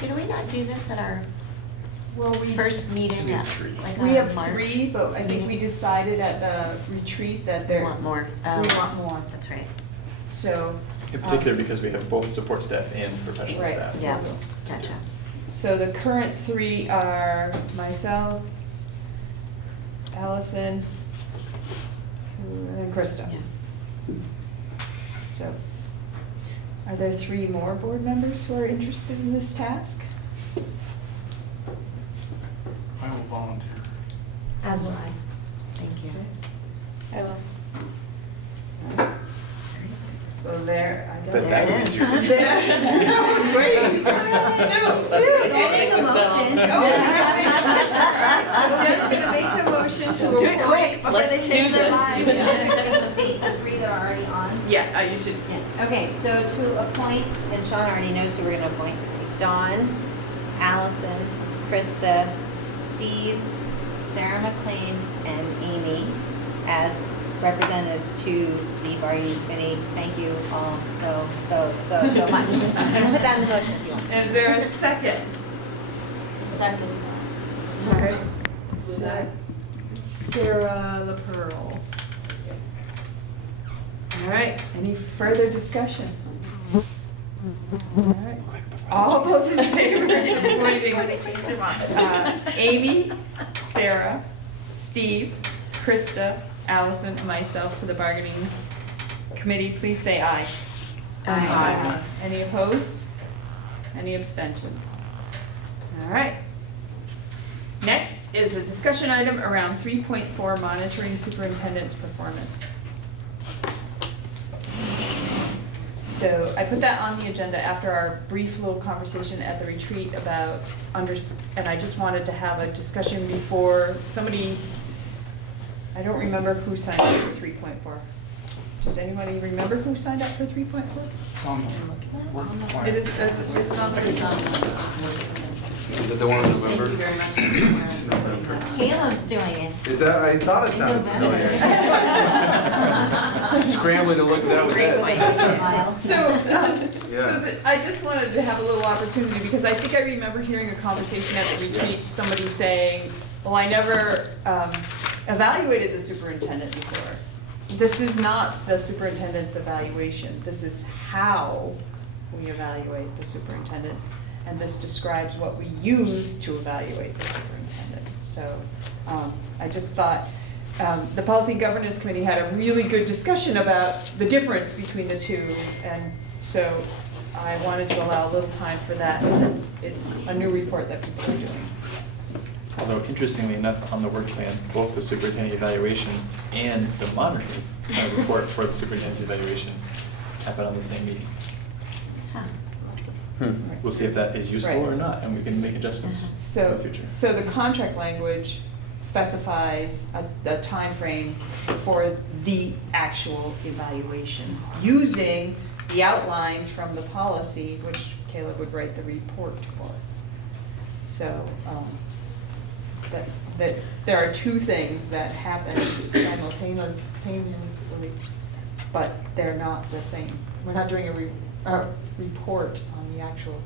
Did we not do this at our Well, first meeting, We have 3. like We have March 3, but I think we decided at the retreat that We there. want more. We want more, That's right. so. In particular because we have both support staff and professional Right. staff. Yeah, gotcha. So the current 3 are myself, Allison, and Krista. Yeah. So, are there 3 more board members who are interested in this task? I will volunteer. As will I. Thank you. I will. So there, I guess. But that was easier than That was great. So, I'll make a motion. So Jen's gonna make the motion to appoint. Do it quick before they Let's change do their this. mind. State the 3 that are already on. Yeah, you should. Yeah, okay, so to appoint, and Sean already knows who we're gonna appoint, Dawn, Allison, Krista, Steve, Sarah McLean, and Amy as representatives to the bargaining committee. Thank you all so much. Put that in the motion if you want. Is there a second? Second. All right. Sarah LaPearl. All right, any further discussion? All right. All those in favor of appointing Amy, Sarah, Steve, Krista, Allison, and myself to the bargaining committee, please say aye. Aye. Any opposed? Any abstentions? All right. Next is a discussion item around 3.4 monitoring superintendent's performance. So I put that on the agenda after our brief little conversation at the retreat about and I just wanted to have a discussion before somebody, I don't remember who signed up for 3.4. Does anybody remember who signed up for 3.4? It's on the work plan. It is on the. Is that the one in November? Caleb's doing it. Is that, I thought it sounded familiar. Scrambling to look that up. I just wanted to have a little opportunity, because I think I remember hearing a conversation at the retreat, somebody saying, well, I never evaluated the superintendent before. This is not the superintendent's evaluation, this is how we evaluate the superintendent, and this describes what we use to evaluate the superintendent. So I just thought, the Policy and Governance Committee had a really good discussion about the difference between the two, and so I wanted to allow a little time for that since it's a new report that people are doing. Although interestingly enough, on the work plan, both the superintendent evaluation and the monitoring report for the superintendent's evaluation happen on the same meeting. Huh. We'll see if that is useful or Right. not, and we can make adjustments in the So, future. so the contract language specifies a timeframe for the actual evaluation, using the outlines from the policy, which Caleb would write the report for. So, that there are two things that happen simultaneously, but they're not the same. We're not doing a report on the actual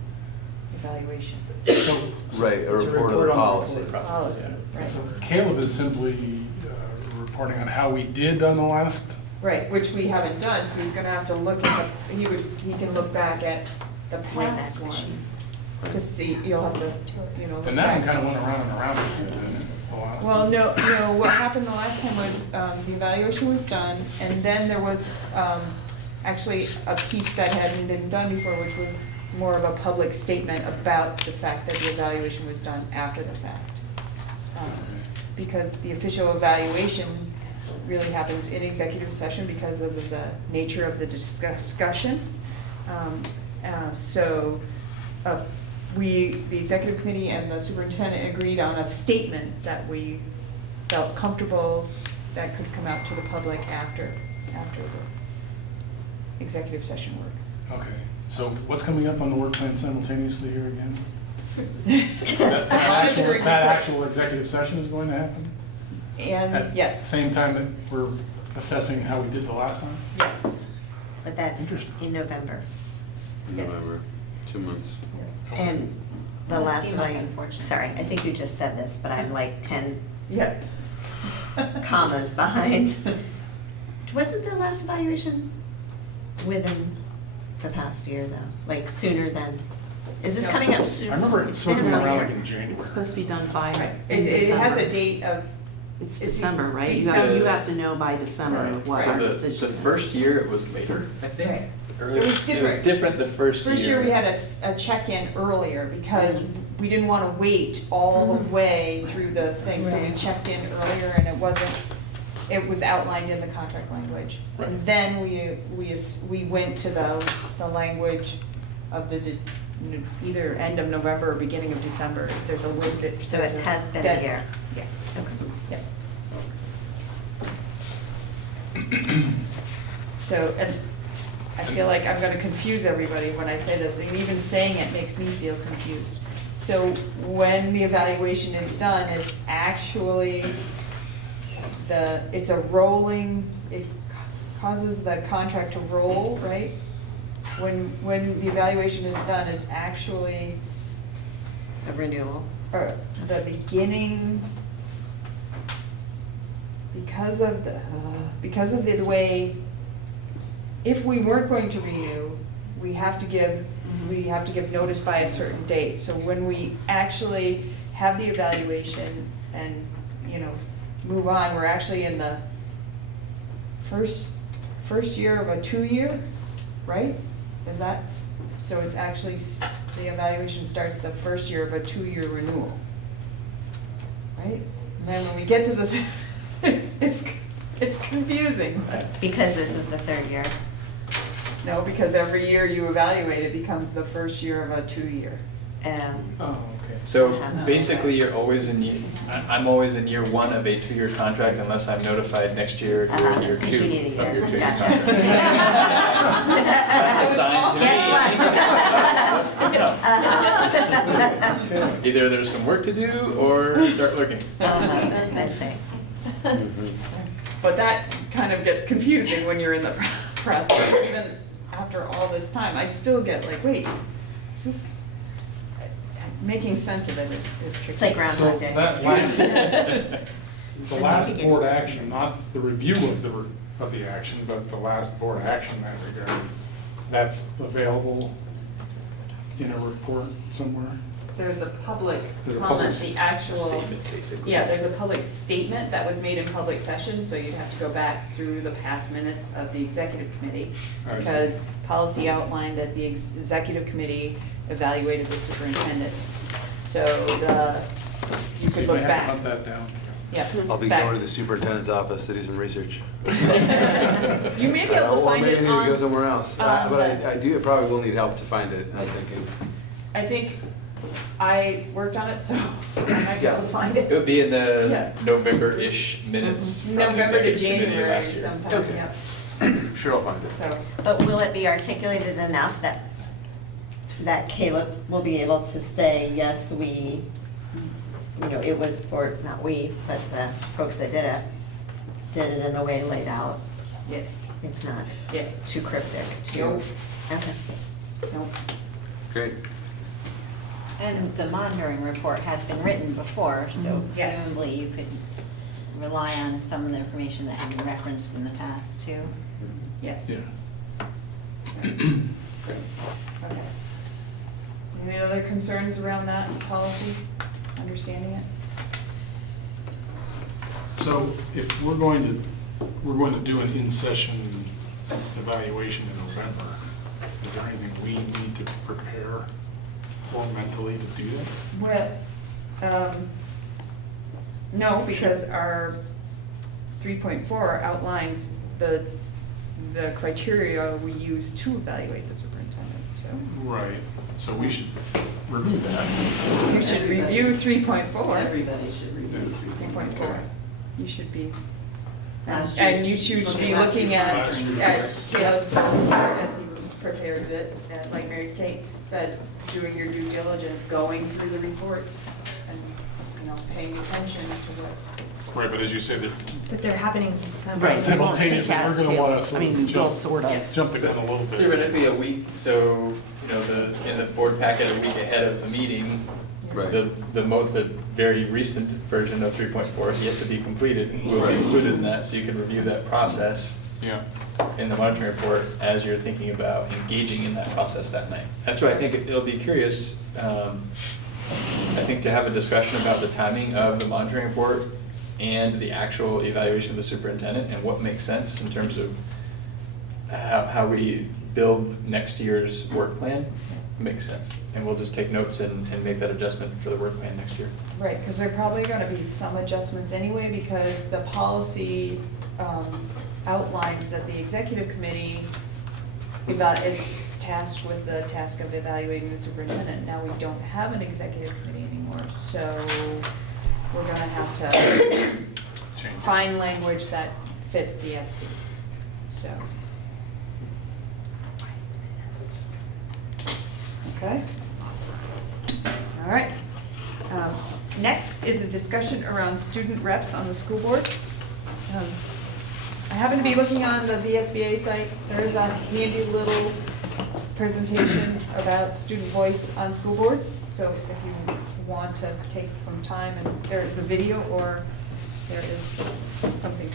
evaluation. Right, a report of the policy. Policy, right. So Caleb is simply reporting on how we did on the last, Right, which we haven't done, so he's gonna have to look at the, he can look back at the past one to see, you'll have to, you know. look and that one back. kind of went around and around, didn't it? The last Well, one? no, what happened the last time was, the evaluation was done, and then there was, actually a piece that hadn't been done before, which was more of a public statement about the fact that the evaluation was done after the fact. Because the official evaluation really happens in executive session because of the nature of the discussion. So, the executive committee and the superintendent agreed on a statement that we felt comfortable that could come out to the public after the executive session work. Okay, so what's coming up on the work plan simultaneously here again? Monitoring That report. actual executive session is going to happen? And, At the yes, same time that we're assessing how we did the last time? yes. But that's Interesting. in November. In Yes. November, 2 months. And the Does last seem like one, unfortunate. sorry, I think you just said this, but I'm like 10 Yeah. commas behind. Wasn't the last evaluation within the past year though? Like sooner than, is this No. coming up sooner? I remember it's sort of around like in January. It's supposed to be done by Right. in It has a December. date of, It's it's December, right? You December. have to know by December what So our the decision is. first year it was later, I think. Right. Earlier. It was It was different. different the first year. first year we had a check-in earlier because we didn't wanna wait all the way through the thing, so we Right. checked in earlier and it was outlined in the contract language. And Right. then we went to the language of either end of November or beginning of December. There's a little bit. So it has been a dead- year. Yes. Okay. Yep. So, and I feel like I'm gonna confuse everybody when I say this, and even saying it makes me feel confused. So when the evaluation is done, it's actually it's a rolling, it causes the contract to roll, right? When the evaluation is done, it's actually, A renewal. the beginning, because of the way, if we weren't going to renew, we have to give notice by a certain date. So when we actually have the evaluation and, move on, we're actually in the first year of a 2-year, right? Is that, so it's actually, the evaluation starts the first year of a 2-year renewal, right? And then when we get to this, it's confusing. Because this is the third year. No, because every year you evaluate, it becomes the first year of a 2-year. Oh, okay. So basically, you're always I'm always in year 1 of a 2-year contract unless I'm notified next year you're in year 2 You of need a your year. 2-year Gotcha. contract. That's a sign to me. Guess what? Let's do it. Either there's some work to do or start looking. I see. But that kind of gets confusing when you're in the process, even after all this time. I still get like, wait, is this, making sense of it is tricky. It's like So Groundhog Day. that the last board action, not the review of the action, but the last board action in that regard, that's available in a report somewhere? there's a public There's a comment, public the actual. statement, basically. Yeah, there's a public statement that was made in public session, so you'd have to go back through the past minutes of the executive committee. I see. Because policy outlined that the executive committee evaluated the superintendent. So you So could you may look have to back. hunt that down. Yeah. I'll be back. going to the superintendent's office to do some research. You may be able to find it Or maybe I need to go on, somewhere else. on But the- I do, I probably will need help to find it, I'm thinking. I think I worked on it, so I might be able to find It it. would be in the Yeah. November-ish minutes from the November to executive committee January last year. sometime, Okay. yep. I'm sure I'll find it. So, But will it be articulated enough that Caleb will be able to say, yes, we, it was, or not we, but the folks that did it in a way laid out. yes, It's not yes. too cryptic, too. Nope. Okay. Nope. Great. And the monitoring report has been written before, so Yes. presumably you could rely on some of the information that had been referenced in the past too. Yes. Yeah. So, okay. Any other concerns around that policy, understanding it? So if we're going to do an in-session evaluation in November, is there anything we need to prepare for mentally to do that? Well, no, because our 3.4 outlines the criteria we use to evaluate the superintendent, so. Right, so we should review that. You should review 3.4. Everybody should review Yeah. 3.4. Okay. You should be, Last and year's- you should be last looking year's at, Last year's. Caleb's report as he prepares it, and like Mary Kate said, doing your due diligence, going through the reports, and, paying attention to what. Right, but as you said, that But they're happening Right. simultaneously, we're gonna wanna sort I mean, of we'll jump, sort of. jump the gun a little bit. Theoretically, a week, so, in the board packet, a week ahead of the meeting, Right. the very recent version of 3.4 is yet to be completed, will be Right. included in that, so you can review that process Yeah, in the monitoring report as you're thinking about engaging in that process that night. That's why I think it'll be curious, I think, to have a discussion about the timing of the monitoring report and the actual evaluation of the superintendent and what makes sense in terms of how we build next year's work plan makes sense. And we'll just take notes and make that adjustment for the work plan next year. Right, because there are probably gonna be some adjustments anyway, because the policy outlines that the executive committee is tasked with the task of evaluating the superintendent. Now, we don't have an executive committee anymore, so we're gonna have to change. find language that fits the SD, so. Okay. All right. Next is a discussion around student reps on the school board. I happen to be looking on the VSBA site. There is a handy little presentation about student voice on school boards. So if you want to take some time, and there is a video or there is something,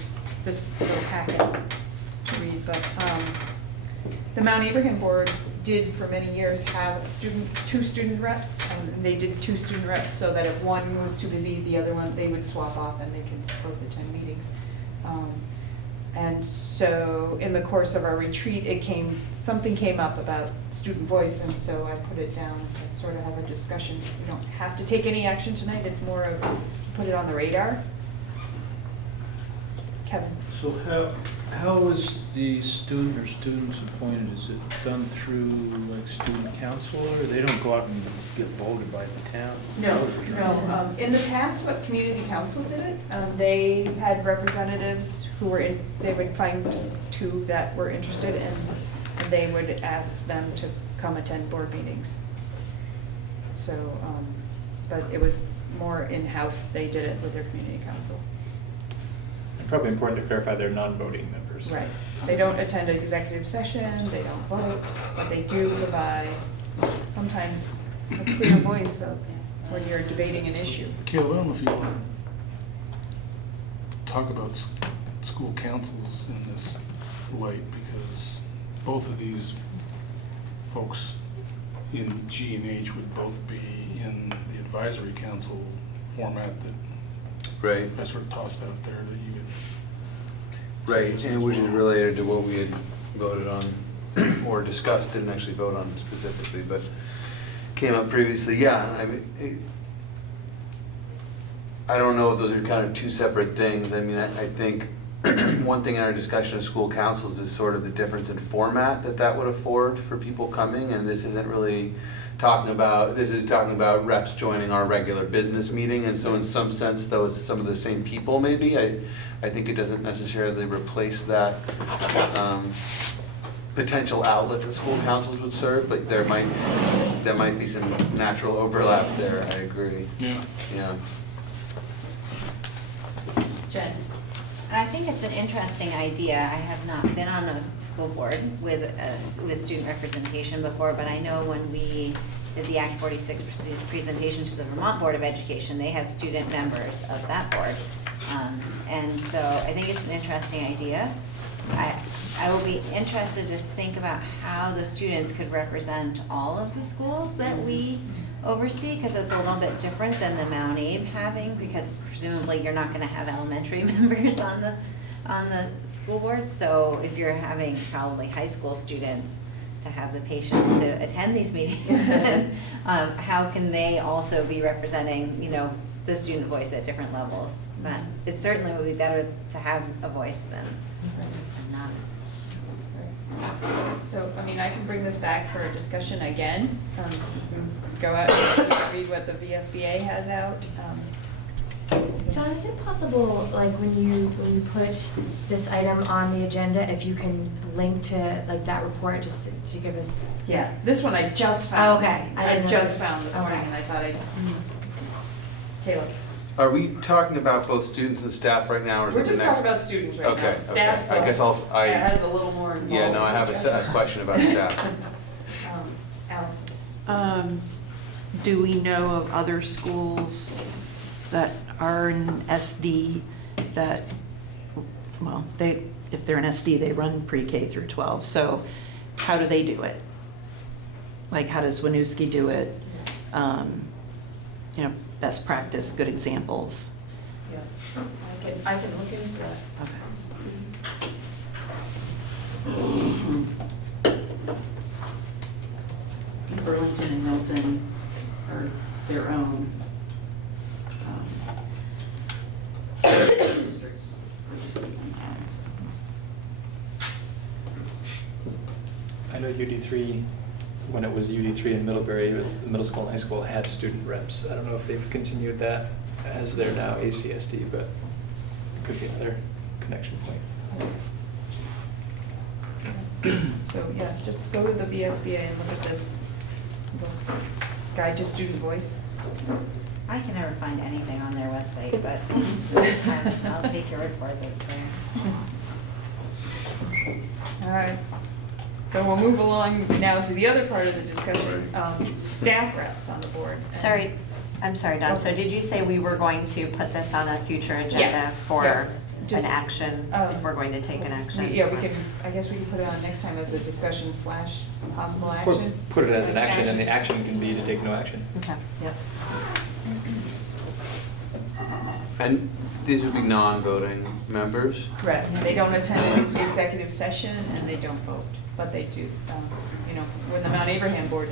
this little packet to read, but the Mount Abraham board did for many years have two student reps, and they did two student reps so that if one was too busy, the other one, they would swap off and they could both attend meetings. And so in the course of our retreat, something came up about student voice, and so I put it down to sort of have a discussion. You don't have to take any action tonight, it's more of put it on the radar. Kevin? So how is the student or students appointed? Is it done through like student council, or they don't go out and get voted by the town? No. In the past, what community council did it, they had representatives who were they would find two that were interested, and they would ask them to come attend board meetings. So, but it was more in-house, they did it with their community council. Probably important to clarify they're non-voting members. Right. They don't attend an executive session, they don't vote, but they do provide sometimes a clear voice of when you're debating an issue. Caleb, I don't know if you want to talk about school councils in this light, because both of these folks in G and H would both be in the advisory council format that Right, I sort of tossed out there that you could. right, suggest and as which is well. related to what we had voted on or discussed, didn't actually vote on specifically, but came up previously. Yeah, I mean, I don't know if those are kind of two separate things. I mean, I think one thing in our discussion of school councils is sort of the difference in format that would afford for people coming, and this isn't really talking about, this is talking about reps joining our regular business meeting, and so in some sense, though it's some of the same people maybe, I think it doesn't necessarily replace that potential outlet that school councils would serve, but there might be some natural overlap there, I agree. Yeah. Yeah. Jen? I think it's an interesting idea. I have not been on the school board with student representation before, but I know when we did the Act 46 presentation to the Vermont Board of Education, they have student members of that board. And so I think it's an interesting idea. I will be interested to think about how the students could represent all of the schools that we oversee, because it's a little bit different than the Mount Abe having, because presumably you're not gonna have elementary members on the school board. So if you're having probably high school students to have the patience to attend these meetings, then how can they also be representing, you know, the student voice at different levels? But it certainly would be better to have a voice than not. So, I mean, I can bring this back for a discussion again, go out and read what the VSBA has out. John, is it possible, like, when you put this item on the agenda, if you can link to, like, that report, just to give us? Yeah, this one I just found. Oh, okay. I I didn't know just that. found this morning, Okay. and I thought I'd, Caleb. Are we talking about both students and staff right now, or is We're it the just next? talking about students right Okay, now. okay. Staff's, I guess has a little more involved. Yeah, no, I have a question about staff. Allison. Do we know of other schools that are in SD that, well, if they're in SD, they run pre-K through 12, so how do they do it? Like, how does Winooski do it? You know, best practice, good examples. Yeah, I can look into that. Burlington and Milton are their own districts for just one towns. I know UD3, when it was UD3 in Middlebury, it was the middle school and high school had student reps. I don't know if they've continued that as they're now ACSD, but it could be another connection point. So, yeah, just go to the VSBA and look at this guide to student voice. I can never find anything on their website, but I'll take your word for it, that's there. All right. So we'll move along now to the other part of the discussion, staff reps on the board. Sorry, I'm sorry, Don, so did you say we were going to put this on a future agenda Yes. for Yeah. an Just, action, if we're going to take an action? Yeah, we could, I guess we can put it on next time as a discussion / possible Or action. put it as an action, and the action can be to take no action. Okay. Yep. And these would be non-voting members? Right, they don't attend the executive session and they don't vote, but they do, you know, when the Mount Abraham board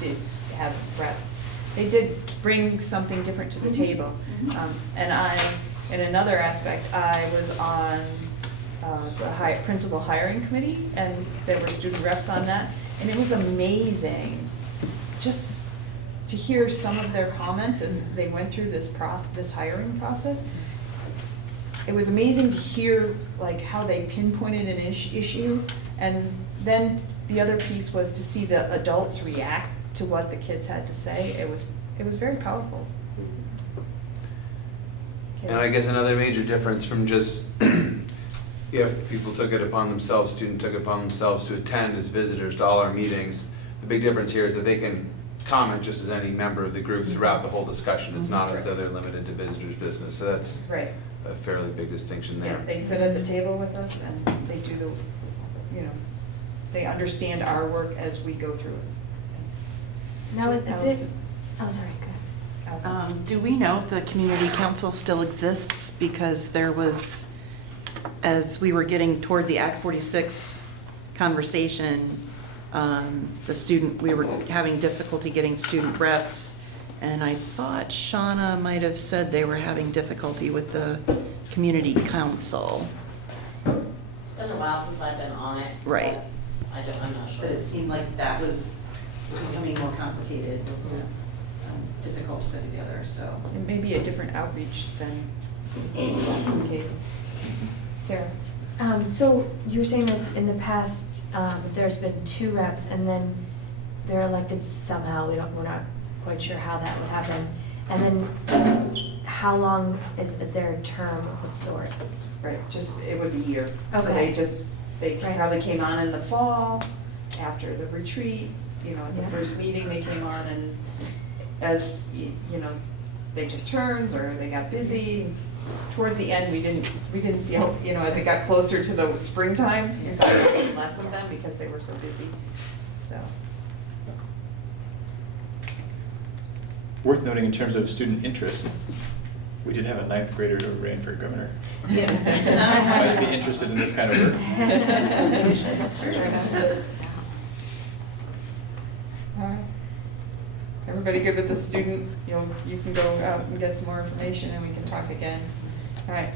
did have reps, they did bring something different to the table. And in another aspect, I was on the principal hiring committee, and there were student reps on that, and it was amazing, just to hear some of their comments as they went through this hiring process. It was amazing to hear like how they pinpointed an issue, and then the other piece was to see the adults react to what the kids had to say. It was very powerful. And I guess another major difference from just if people took it upon themselves, students took it upon themselves to attend as visitors to all our meetings, the big difference here is that they can comment just as any member of the group throughout the whole discussion. It's not as though they're limited to visitors' business, so that's Right. a fairly big distinction Yeah, there. they sit at the table with us and they do they understand our work as we go through it. Now, is Allison. it, oh, sorry, go ahead. Allison. Do we know if the community council still exists? Because there was, as we were getting toward the Act 46 conversation, we were having difficulty getting student reps. And I thought Shauna might have said they were having difficulty with the community council. It's been a while since I've been on it. Right. but I'm not sure. But it seemed like that was becoming more complicated, difficult to put together, so. It may be a different outreach than that's the case. Sarah? So you were saying that in the past, there's been 2 reps and then they're elected somehow, we're not quite sure how that would happen. And then how long is there a term of sorts? Right, just, it was a year. So Okay. they Right. probably came on in the fall, after the retreat, at the Yeah. first meeting, they came on and as, they took turns or they got busy. Towards the end, we didn't see how, as it got closer to the springtime, we saw less of them because they were so busy, so. Worth noting in terms of student interest, we did have a 9th grader who ran for governor. Might be interested in this kind of work. All right. Everybody good with the student? You can go out and get some more information and we can talk again. All right.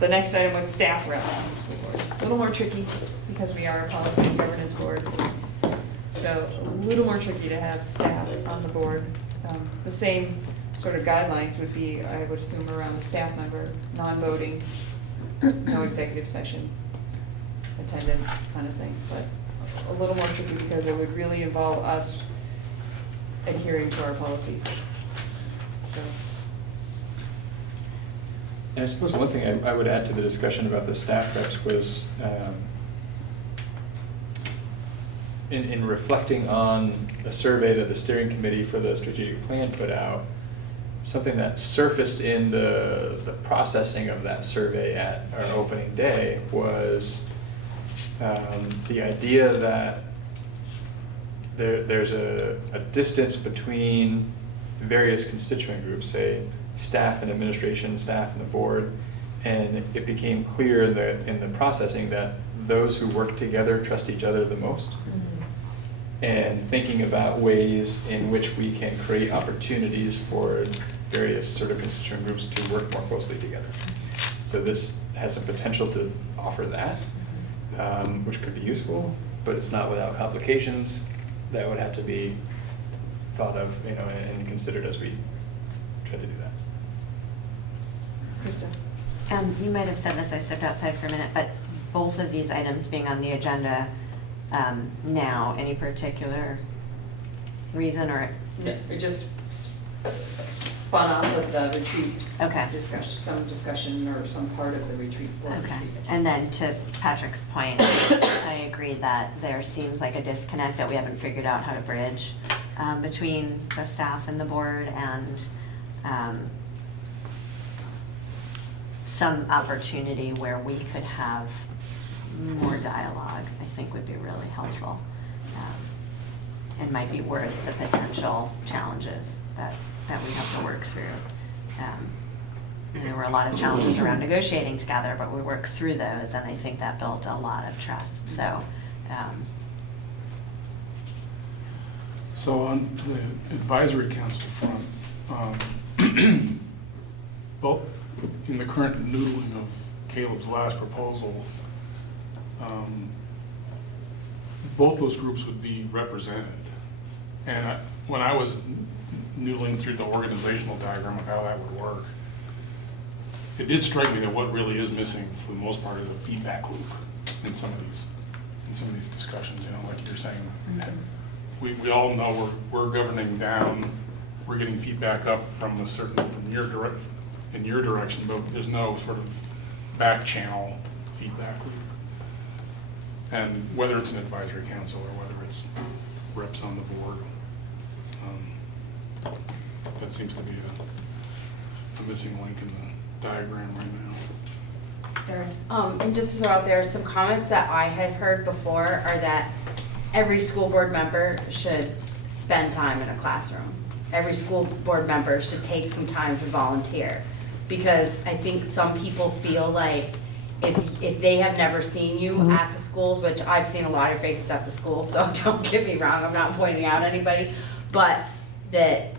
The next item was staff reps on the school board. A little more tricky because we are a policy and governance board. So a little more tricky to have staff on the board. The same sort of guidelines would be, I would assume, around the staff member, non-voting, no executive session, attendance kind of thing. But a little more tricky because it would really involve us adhering to our policies. So. And I suppose one thing I would add to the discussion about the staff reps was, in reflecting on a survey that the steering committee for the strategic plan put out, something that surfaced in the processing of that survey at our opening day was the idea that there's a distance between various constituent groups, say staff and administration, staff and the board, and it became clear in the processing that those who work together trust each other the most. And thinking about ways in which we can create opportunities for various sort of constituent groups to work more closely together. So this has some potential to offer that, which could be useful, but it's not without complications that would have to be thought of, and considered as we try to do that. Krista? You might have said this, I stepped outside for a minute, but both of these items being on the agenda now, any particular reason or? It just spun off of the retreat Okay. discussion, some discussion or some part of the retreat. board Okay, retreat. and then to Patrick's point, I agree that there seems like a disconnect that we haven't figured out how to bridge between the staff and the board, and some opportunity where we could have more dialogue, I think would be really helpful. And might be worth the potential challenges that we have to work through. And there were a lot of challenges around negotiating together, but we worked through those, and I think that built a lot of trust, so. So on the advisory council front, both in the current noodling of Caleb's last proposal, both those groups would be represented. And when I was noodling through the organizational diagram of how that would work, it did strike me that what really is missing for the most part is a feedback loop in some of these discussions, like you're saying. We all know we're governing down, we're getting feedback up from in your direction, but there's no sort of back channel feedback loop. And whether it's an advisory council or whether it's reps on the board, that seems to be a missing link in the diagram right now. Erin? And just to throw out there, some comments that I had heard before are that every school board member should spend time in a classroom. Every school board member should take some time to volunteer. Because I think some people feel like if they have never seen you at the schools, which I've seen a lot of your faces at the school, so don't get me wrong, I'm not pointing out anybody, but that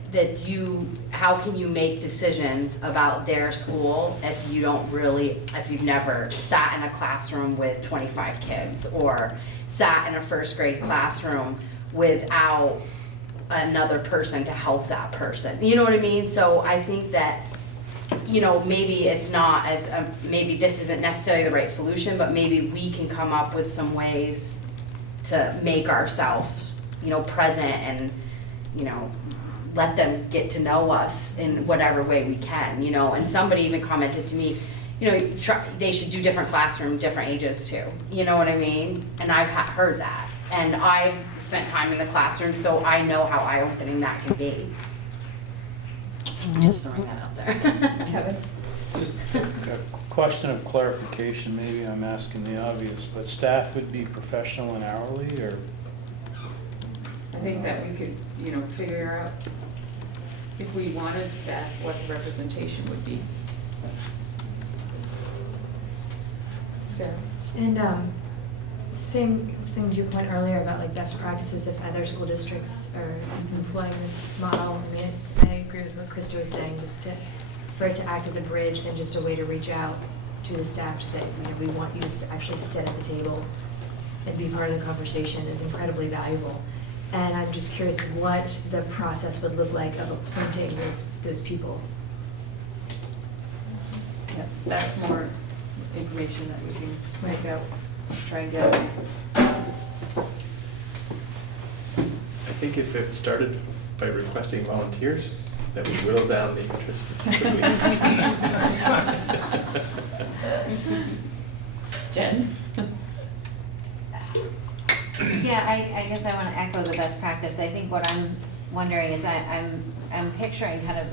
you, how can you make decisions about their school if you don't really, if you've never sat in a classroom with 25 kids or sat in a first grade classroom without another person to help that person, you know what I mean? So I think that, you know, maybe it's not as, maybe this isn't necessarily the right solution, but maybe we can come up with some ways to make ourselves, you know, present and, you know, let them get to know us in whatever way we can, you know. And somebody even commented to me, you know, they should do different classroom, different ages too, you know what I mean? And I've heard that. And I've spent time in the classroom, so I know how eye-opening that can be. Just throwing that out there. Kevin? Just a question of clarification, maybe I'm asking the obvious, but staff would be professional and hourly, or? I think that we could, you know, figure out if we wanted staff, what the representation would be. Sarah? And same thing to your point earlier about like best practices if other school districts are employing this model. I mean, I agree with what Krista was saying, for it to act as a bridge and just a way to reach out to the staff to say, you know, we want you to actually sit at the table and be part of the conversation is incredibly valuable. And I'm just curious what the process would look like of appointing those people. Yeah, that's more information that we can make out, try and get. I think if it started by requesting volunteers, that would whittle down the interest quickly. Jen? Yeah, I guess I want to echo the best practice. I think what I'm wondering is I'm picturing kind of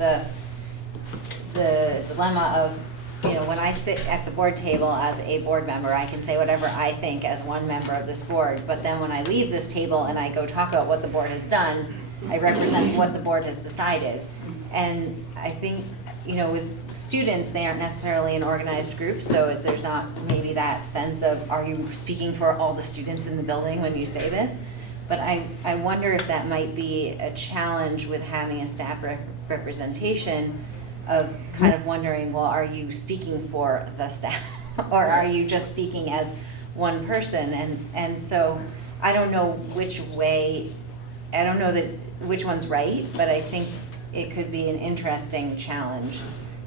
the dilemma of, you know, when I sit at the board table as a board member, I can say whatever I think as one member of this board, but then when I leave this table and I go talk about what the board has done, I represent what the board has decided. And I think, you know, with students, they aren't necessarily an organized group, so there's not maybe that sense of, are you speaking for all the students in the building when you say this? But I wonder if that might be a challenge with having a staff representation of kind of wondering, well, are you speaking for the staff? Or are you just speaking as one person? And so I don't know which way, I don't know that which one's right, but I think it could be an interesting challenge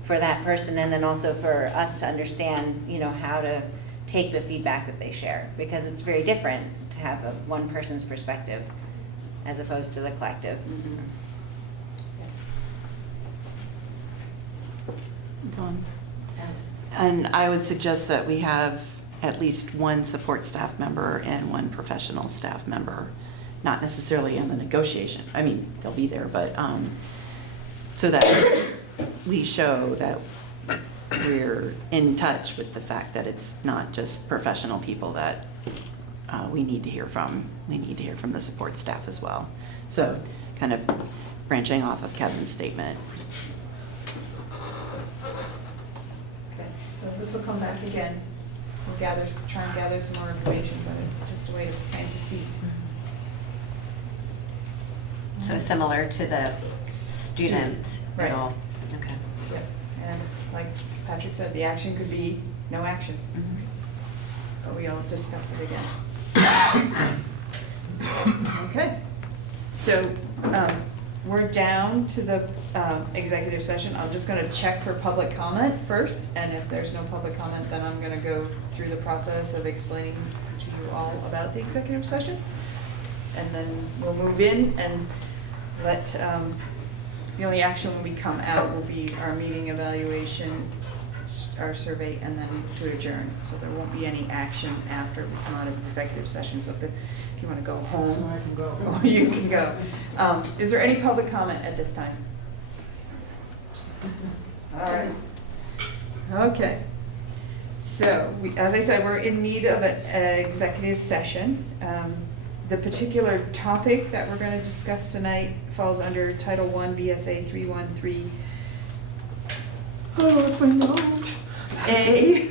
for that person, and then also for us to understand, you know, how to take the feedback that they share, because it's very different to have a one person's perspective as opposed to the collective. And I would suggest that we have at least one support staff member and one professional staff member, not necessarily in the negotiation. I mean, they'll be there, but so that we show that we're in touch with the fact that it's not just professional people that we need to hear from. We need to hear from the support staff as well. So kind of branching off of Kevin's statement. Okay, so this will come back again. We'll try and gather some more information, but it's just a way to plant the seed. So similar to the student Right. middle, okay. Yep, and like Patrick said, the action could be no action, but we'll discuss it again. Okay, so we're down to the executive session. I'm just gonna check for public comment first, and if there's no public comment, then I'm gonna go through the process of explaining to you all about the executive session. And then we'll move in and let, the only action when we come out will be our meeting evaluation, our survey, and then to adjourn. So there won't be any action after we come out of executive session. So if you want to go home. So I can go. You can go. Is there any public comment at this time? All right. Okay. So, as I said, we're in need of an executive session. The particular topic that we're gonna discuss tonight falls under Title I VSA 313. Oh, what's my note? A.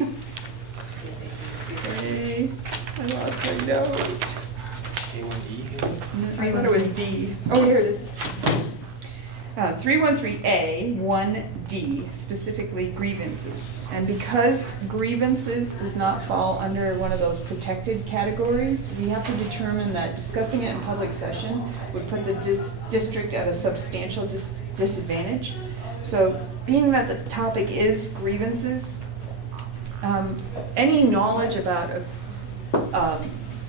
A. I lost my note. I thought it was D. Oh, here it is. 313A, 1D, specifically grievances. And because grievances does not fall under one of those protected categories, we have to determine that discussing it in public session would put the district at a substantial disadvantage. So being that the topic is grievances, any knowledge about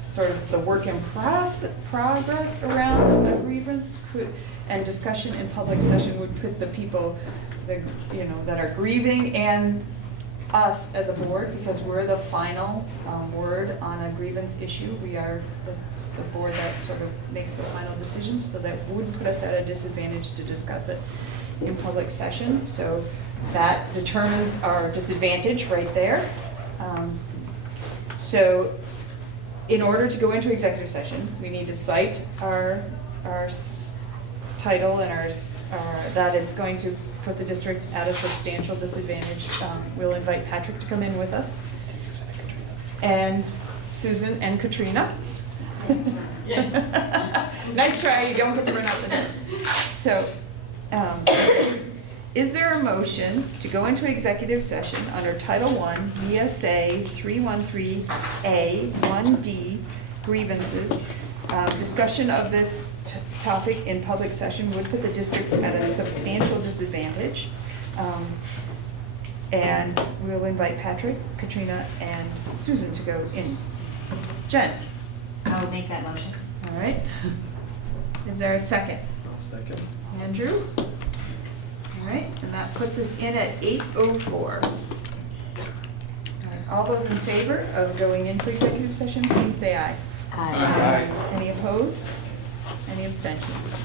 sort of the work in progress around a grievance could, and discussion in public session would put the people that, that are grieving and us as a board, because we're the final word on a grievance issue. We are the board that sort of makes the final decision, so that would put us at a disadvantage to discuss it in public session. So that determines our disadvantage right there. So in order to go into executive session, we need to cite our title and that it's going to put the district at a substantial disadvantage. We'll invite Patrick to come in with us. And Susan and Katrina. Nice try, you don't get to run out the door. So, is there a motion to go into executive session under Title I, VSA 313A, 1D, grievances? Discussion of this topic in public session would put the district at a substantial disadvantage. And we'll invite Patrick, Katrina, and Susan to go in. Jen? I would make that motion. All right. Is there a second? I'll second. Andrew? All right, and that puts us in at 8:04. All those in favor of going into executive session, please say aye. Aye. Any opposed? Any abstentions?